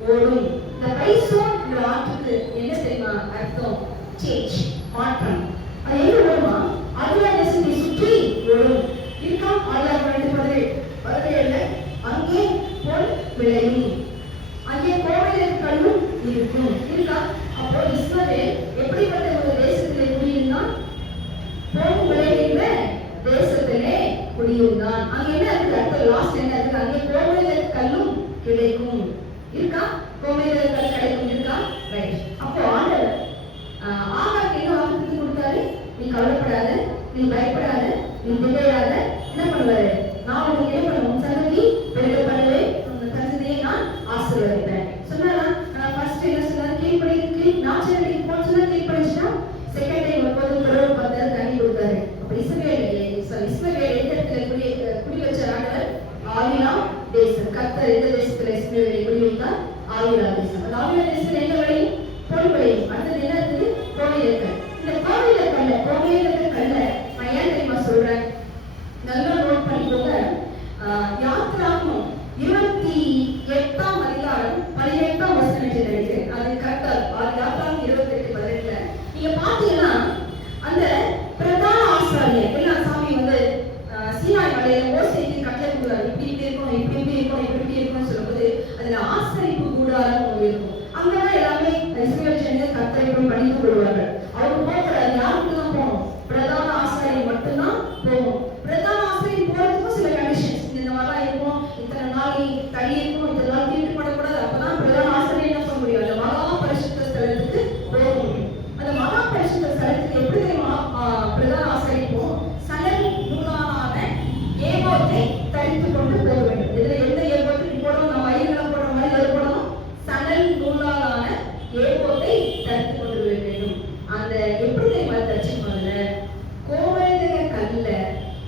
ஓடும். இந்த பைசோன் ஆற்றுக்கு என்ன தெரியுமா அர்த்தம்? சேஞ்ச், மாற்றம். அது எங்க ஓடுமா? ஆவிலா தேசத்தை சுற்றி ஓடும். இருக்கா? ஆதியாகமம் 2:17 அங்கே பொன் விளையும், அங்கே கோவையில் கல்லும் இருக்கும். இருக்கா? அப்போ இஸ்மவேல் எப்படிப்பட்ட ஒரு தேசத்திலே குடியிருந்தான்? பொன் விளைகின்ற தேசத்திலே குடியிருந்தான். அங்க என்ன இருக்கு? அடுத்த லாஸ்ட் என்ன இருக்கு? அங்கே கோவையில் கல்லும் கிடைக்கும். இருக்கா? கோவையில் கல் கிடைக்கும். இருக்கா? ரைட். அப்போ ஆண்டவர் ஆகாருக்கு என்ன வாக்குறுதி கொடுத்தாரு? நீ கவலைப்படாத, நீ பயப்படாத, நீ திகையாத. என்ன பண்ணுவாரு? நான் உனக்கு என்ன பண்ணுவோம்? சந்ததி பெருக பண்ணுவேன், உங்க சந்ததியை நான்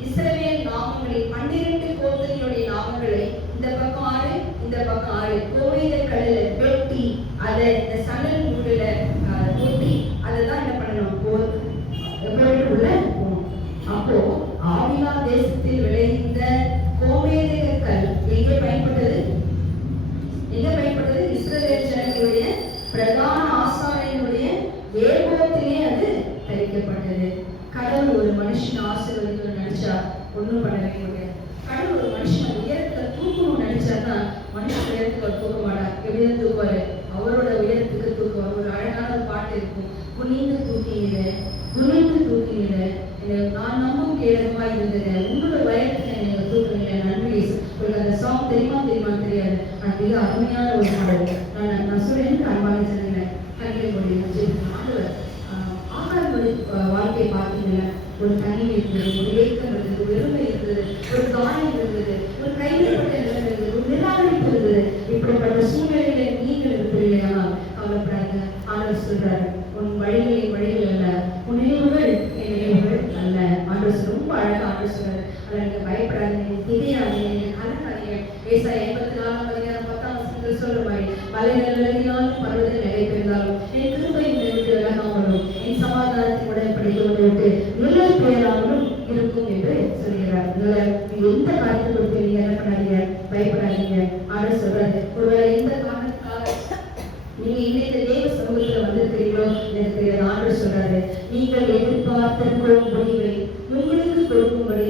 இஸ்ரவேல் நாமங்களை 12 கோத்திரங்களுடைய நாமங்களை இந்த பக்கம் 6 இந்த பக்கம் 6 கோவில கல்லுல வெட்டி அதை இந்த சணல் மூடுல கொட்டி அதை தான் என்ன பண்ணணும் உள்ள போகணும். அப்போ ஆவிலா தேசத்தில் விளைந்த கோமேதக கல் எங்கே பயன்பட்டது? இஸ்ரவேல் ஜனங்களுடைய பிரதான ஆசாரியனுடைய ஏகோத்திலே அது தரிக்கப்பட்டது. கடவுள் ஒரு மனுஷன் ஆசீர்வதிக்கணும்னு நினைச்சா ஒண்ணும் பண்ணவே முடியாது. கடவுள் ஒரு மனுஷன் உயரத்துல தூக்கணும்னு நினைச்சாருன்னா மனுஷன் உயரத்துக்கு அவர் தூக்க மாட்டார். எப்படிதான் தூக்குவாரு? அவரோட உயரத்துக்கு தூக்குவார். ஒரு அழகான ஒரு பாட்டு இருக்கும், குனிந்து தூக்கினேன் நான் நம்பும் கேடகமா இருந்தது, உங்களோட உயரத்துல என்னை தூக்குனீங்க நன்றி. உங்களுக்கு அந்த சாங் தெரியுமான்னு தெரியாது. நான் மிக அருமையான ஒரு பாடல். நான் சொல்றேன் அன்பான சொன்னேன் கல்வி மொழி ஆகாரமொழி வாழ்க்கையை பார்த்தீங்கன்னா ஒரு தனி இருந்தது, ஒரு ஏக்கம் இருந்தது, வெறுமை இருந்தது, ஒரு காயம் இருந்தது, ஒரு கைவிடப்பட்ட நிலம் இருந்தது, ஒரு நிராகரிப்பு இருந்தது. இப்படிப்பட்ட சூழ்நிலையில நீங்கள் இருக்கிறீர்களா? கவலைப்படாத. ஆண்டவர் சொல்றாரு, உன் வழிகள் அல்ல, உன் நினைவுகள் என் நினைவுகள் அல்ல. ஆண்டவர் ரொம்ப அழகா ஆண்டவர் சொல்றாரு. அதில் நீங்க பயப்படாதீங்க, திகையாதீங்க, கலங்காதீங்க. ஏசாயா 84:10 சொல்ற மாதிரி மலைகள் விலகினாலும் பர்வதங்கள் நிலை பெயர்ந்தாலும் என் கிருபை உங்களை விட்டு விலகாமலும் என் சமாதானத்தின் உடன்படிக்கை உங்களை விட்டு நிலை பெயராமலும் இருக்கும் என்று சொல்கிறார். எந்த காரியத்தை கொடுத்து நீங்க என்ன பண்ணாதீங்க, பயப்படாதீங்க. ஆண்டவர் சொல்றாரு, ஒருவேளை எந்த காரணத்துக்காக நீங்க இன்னைக்கு தேவ சமூகத்துல வந்திருக்கிறீங்களோ எனக்கு தெரியாது. ஆண்டவர் சொல்றாரு, நீங்கள் எதிர்பார்த்திருக்கும் முடிவை உங்களுக்கு கொடுக்கும்படி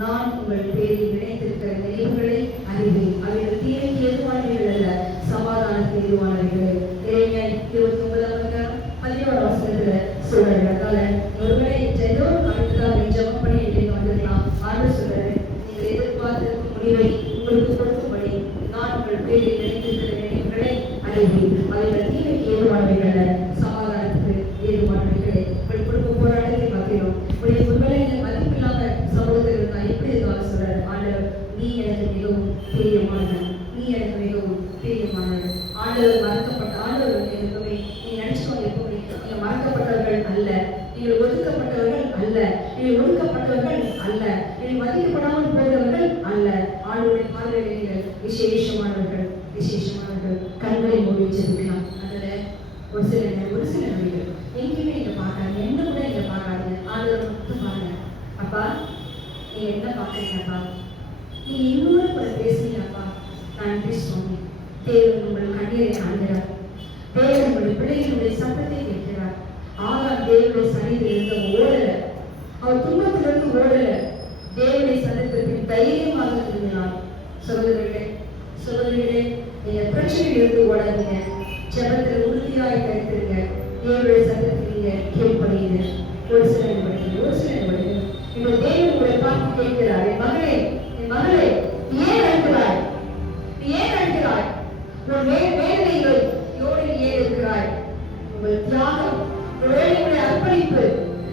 நான் உங்கள் பேரில் நினைத்திருக்கிற நினைவுகளை அறிவேன். அவைகள் தீமைக்கு ஏதுவானவைகள் அல்ல, சமாதானத்துக்கு ஏதுவானவைகள். 29:17 சொல்றாரு. அதனால ஒருவேளை ஏதோ காரணத்துக்காக ஜெபம் பண்ணி நீங்க வந்திருக்கலாம். ஆண்டவர் சொல்றாரு, நீங்கள் எதிர்பார்த்திருக்கும் முடிவை உங்களுக்கு கொடுக்கும்படி நான் உங்கள் பேரில் நினைத்திருக்கிற நினைவுகளை அறிவேன். அவைகள் தீமைக்கு ஏதுவானவைகள் அல்ல, சமாதானத்துக்கு ஏதுவானவைகளே. உங்கள் குடும்ப போராட்டத்தை பார்க்கிறோம். ஒருவேளை மதிப்பில்லாத சமூகத்தில் இருந்தா எப்படி இருந்தாலும் சொல்றாரு ஆண்டவர், நீ எனக்கு மிகவும் பிரியமானவன், நீ எனக்கு மிகவும் பிரியமானவன். ஆண்டவர் மறக்கப்பட்ட ஆண்டவர் எப்பவுமே நீ நினைச்சவங்க எப்பவுமே நீங்க மறக்கப்பட்டவர்கள் அல்ல, நீங்கள் ஒதுக்கப்பட்டவர்கள் அல்ல, நீங்கள் ஒடுக்கப்பட்டவர்கள் அல்ல, நீங்கள் மதிக்கப்படாமல் போகிறவர்கள் அல்ல. ஆண்டவருடைய பார்வையில் நீங்கள் விசேஷமானவர்கள். கண்களை மூடி வச்சிருக்கலாம். அதுல ஒரு சில நபிகள் எங்கேயுமே நீங்க பார்க்காது, என்ன கூட நீங்க பார்க்காது. ஆண்டவர் மட்டும் பாருங்க. அப்பா நீங்க என்ன பார்க்குறீங்கப்பா? நீங்க இன்னொரு கூட பேசுறீங்கப்பா. நான் நன்றி சொன்னேன். தேவன் உங்கள் கண்ணீரை காண்கிறார். தேவன் உங்களுடைய பிள்ளைகளுடைய சத்தத்தை கேட்கிறார். ஆகார் தேவனுடைய சன்னிதியில் இருந்து ஓடல, அவர் துன்பத்திலிருந்து ஓடல, தேவனுடைய சத்தத்திற்கு தைரியமாக திரும்பினார். சகோதரர்களே, நீங்க பிரச்சனையிலிருந்து ஓடாதீங்க, ஜெபத்தில் உறுதியாய் கருத்துருங்க, தேவனுடைய சத்தத்தை நீங்க கீழ்ப்படியுங்க. ஒரு சிலர் படிக்கணும். இந்த தேவன் உங்களை பார்த்து கேட்கிறார், என் மகளே ஏன் அழுகிறாய்? உன் வேதனைகள் யோடில் ஏன் இருக்கிறாய்? உங்கள் தியாகம், உங்களுடைய அர்ப்பணிப்பு,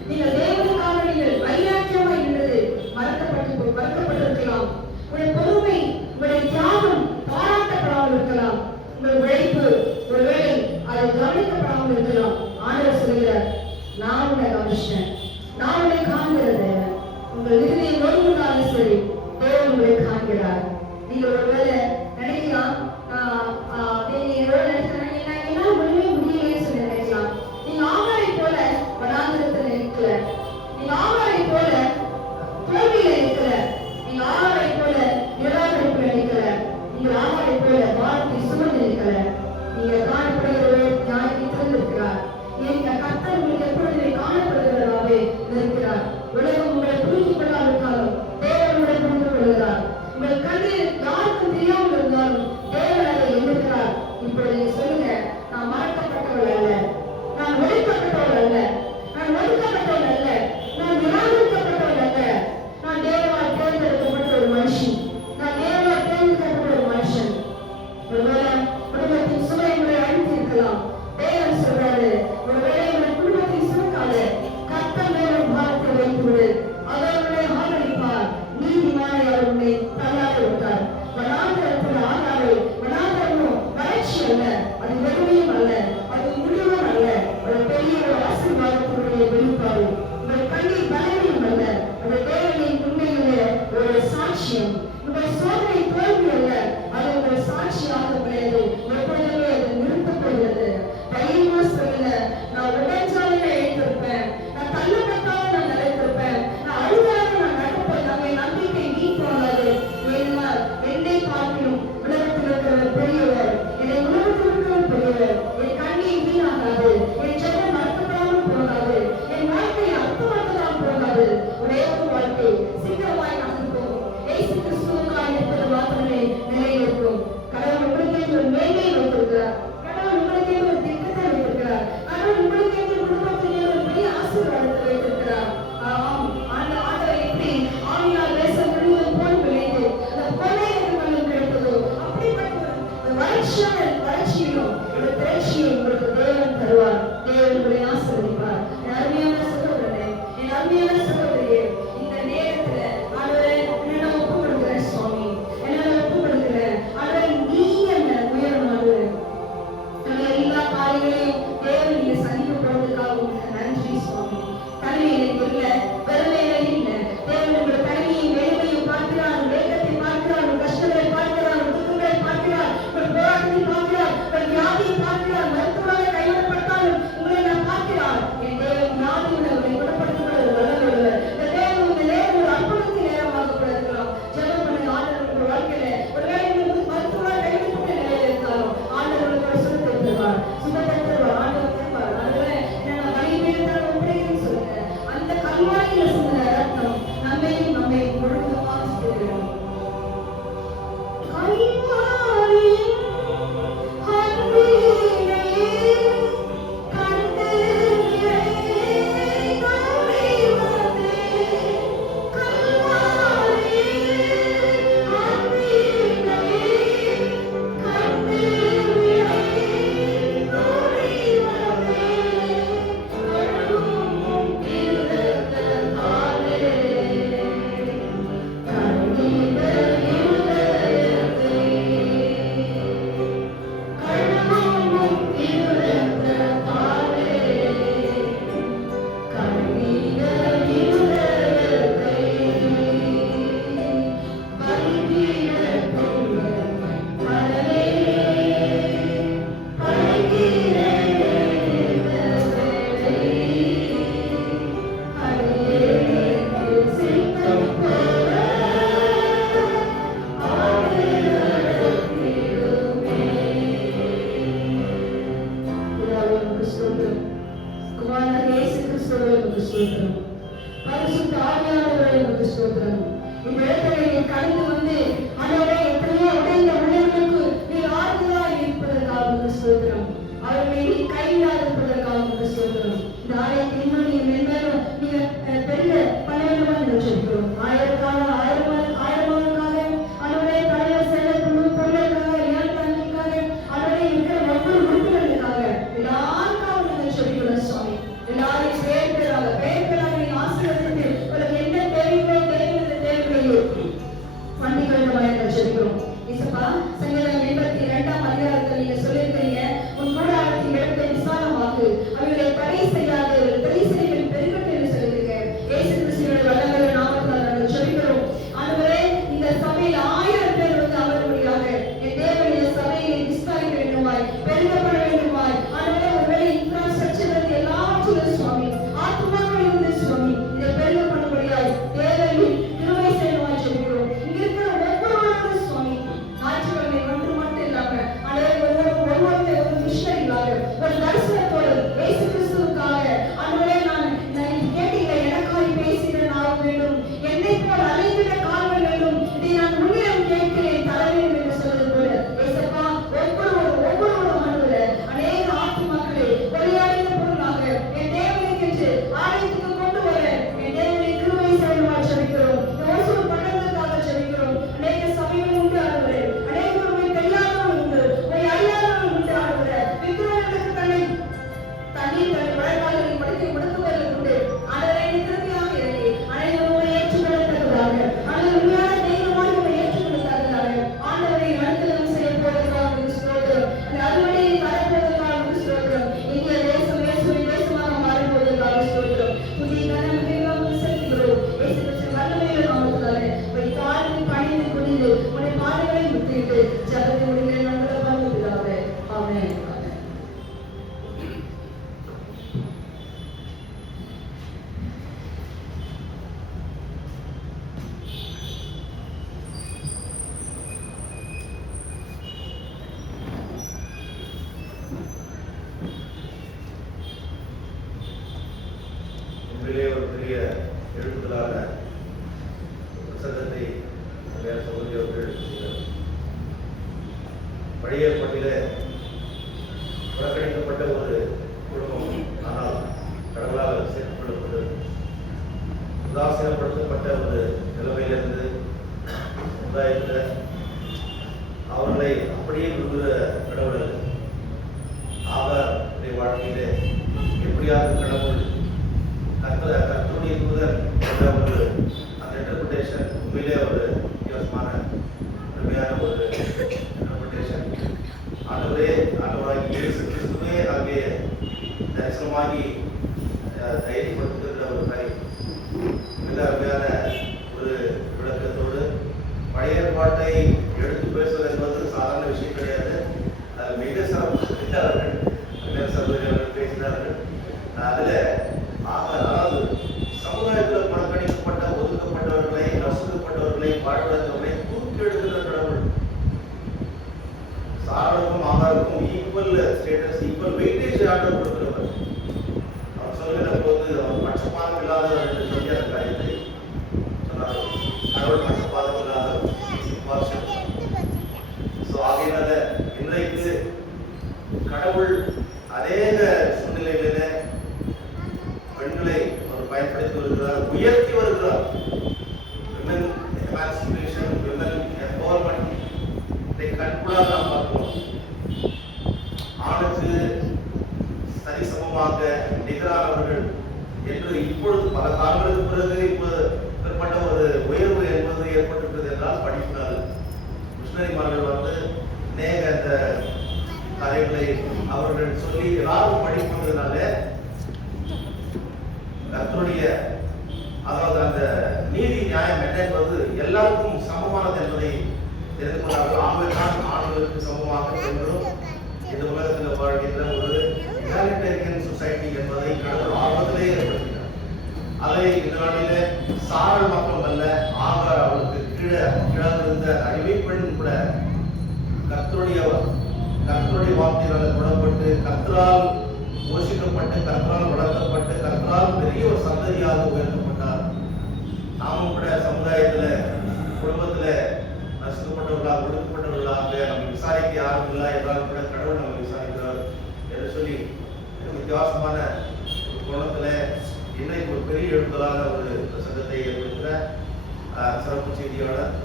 நீங்கள் தேவனுக்காக நீங்கள் வைராக்கியமாய் இருந்தது மறக்கப்பட்டிருக்கலாம். உங்களுடைய பொறுமை, உங்களுடைய தியாகம் பாராட்டப்படாமல் இருக்கலாம். உங்கள் உழைப்பு ஒருவேளை அதை கவனிக்கப்படாமல் இருக்கலாம். ஆண்டவர் சொல்கிறார், நான் உன்னை கவனிச்சேன், நான் உன்னை காண்கிறது. உங்கள் இறுதியை நோய்ந்தாலும் சரி, தேவன் உங்களை காண்கிறார். சகோதரி அவர்கள் பழைய ஏற்பாட்டிலே புறக்கணிக்கப்பட்ட ஒரு குடும்பம், ஆனால் கடவுளால் சேர்க்கப்பட்டது, உதாசீனப்படுத்தப்பட்ட ஒரு நிலைமையிலிருந்து சமுதாயத்தில் அவர்களை அப்படியே விரும்புகிற கடவுள் ஆகாருடைய வாழ்க்கையிலே எப்படியாவது கடவுள் கர்த்தருடைய தூதன் என்ற ஒரு அந்த இன்டர்பிரேஷன் உண்மையிலே ஒரு வித்தியாசமான அருமையான ஒரு இன்டர்பிரேஷன். ஆண்டவராகி இயேசு கிறிஸ்துவே அங்கே தரிசனமாகி தைரியப்படுத்துகிற ஒரு காரியம். மிக அருமையான ஒரு விளக்கத்தோடு பழைய ஏற்பாட்டை எடுத்து பேசுவது என்பது சாதாரண விஷயம் கிடையாது. அது மிக சிறப்பாக சகோதரர்கள் பேசினார்கள். அதில் அதாவது சமுதாயத்தில் புறக்கணிக்கப்பட்ட ஒதுக்கப்பட்டவர்களை, நசுக்கப்பட்டவர்களை, வாழ்வதவர்களை தூக்கி எடுக்கிற கடவுள். சாரலுக்கும் ஆகாருக்கும் equal status, equal weightage order கொடுக்கிறவர். அவர் சொல்கிற போது அவர் பட்சபாதம் இல்லாதவர் என்று சொல்லி அந்த காரியத்தை சொன்னார். கடவுள் பட்சபாதம் இல்லாதவர். ஆகையினால இன்றைக்கு கடவுள் அநேக சூழ்நிலைகளில பெண்களை அவர் பயன்படுத்தி வருகிறார், உயர்த்தி வருகிறார். விமன் எமான்சிபேஷன், விமன் எம்பவர்மெண்ட் கண்கூடாக நாம் பார்க்கிறோம். ஆணுக்கு சரிசமமாக நிகரானவர்கள் என்று இப்பொழுது பல காலங்களுக்கு பிறகு ஏற்பட்ட ஒரு உயர்வு என்பது ஏற்பட்டிருக்கிறது என்றால் படிப்பினால் மிஷனரிமார்கள் வந்து அநேக அந்த கதைகளை அவர்கள் சொல்லி எல்லாரும் படிப்பதனால கர்த்தருடைய அதாவது அந்த நீதி நியாயம் என்ன என்பது எல்லாருக்கும் சமமானது என்பதை தெரிந்து கொண்டார்கள். ஆண்களுக்கு சமமாக பெண்களும் இந்த உலகத்தில் வாழ்கின்ற ஒரு எகாலிட்டேரியன் சொசைட்டி என்பதை கடவுள் ஆர்வத்திலே ஏற்படுத்தினார். அதை இந்த நாளிலே சாரல் மக்கள் அல்ல, ஆகார் அவளுக்கு கீழாக இருந்த அடிமை பெண் கூட கர்த்தருடைய வார்த்தையால் குணப்பட்டு, கர்த்தரால் போஷிக்கப்பட்டு, கர்த்தரால் வளர்க்கப்பட்டு, கர்த்தரால் பெரிய ஒரு சந்ததியாக உயர்த்தப்பட்டார். நாமும் கூட சமுதாயத்தில் குடும்பத்தில் நசுக்கப்பட்டவர்களாக, ஒடுக்கப்பட்டவர்களாக, நம்ம விசாரிக்க யாரும் இல்லை என்றாலும் கூட கடவுள் நம்ம விசாரிக்கிறார் என்று சொல்லி வித்தியாசமான ஒரு கோணத்தில் இன்றைக்கு ஒரு பெரிய எழுதலான ஒரு பிரசங்கத்தை ஏற்படுத்துகிற சிறப்பு செய்தியாளர்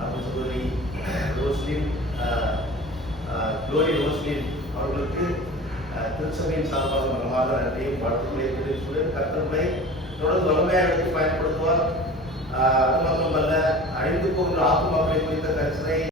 அப்போ சகோதரி ரோஸ்லின் குளோரி ரோஸ்லின் அவர்களுக்கு திருச்சபையின் சார்பாக மனமாக நன்றியும் வாழ்த்துக்களை தெரிவித்து கர்த்தர்களை தொடர்ந்து வலிமையாக எடுத்து பயன்படுத்துவார். அது மட்டுமல்ல, அழிந்து போகிற ஆத்மாக்களை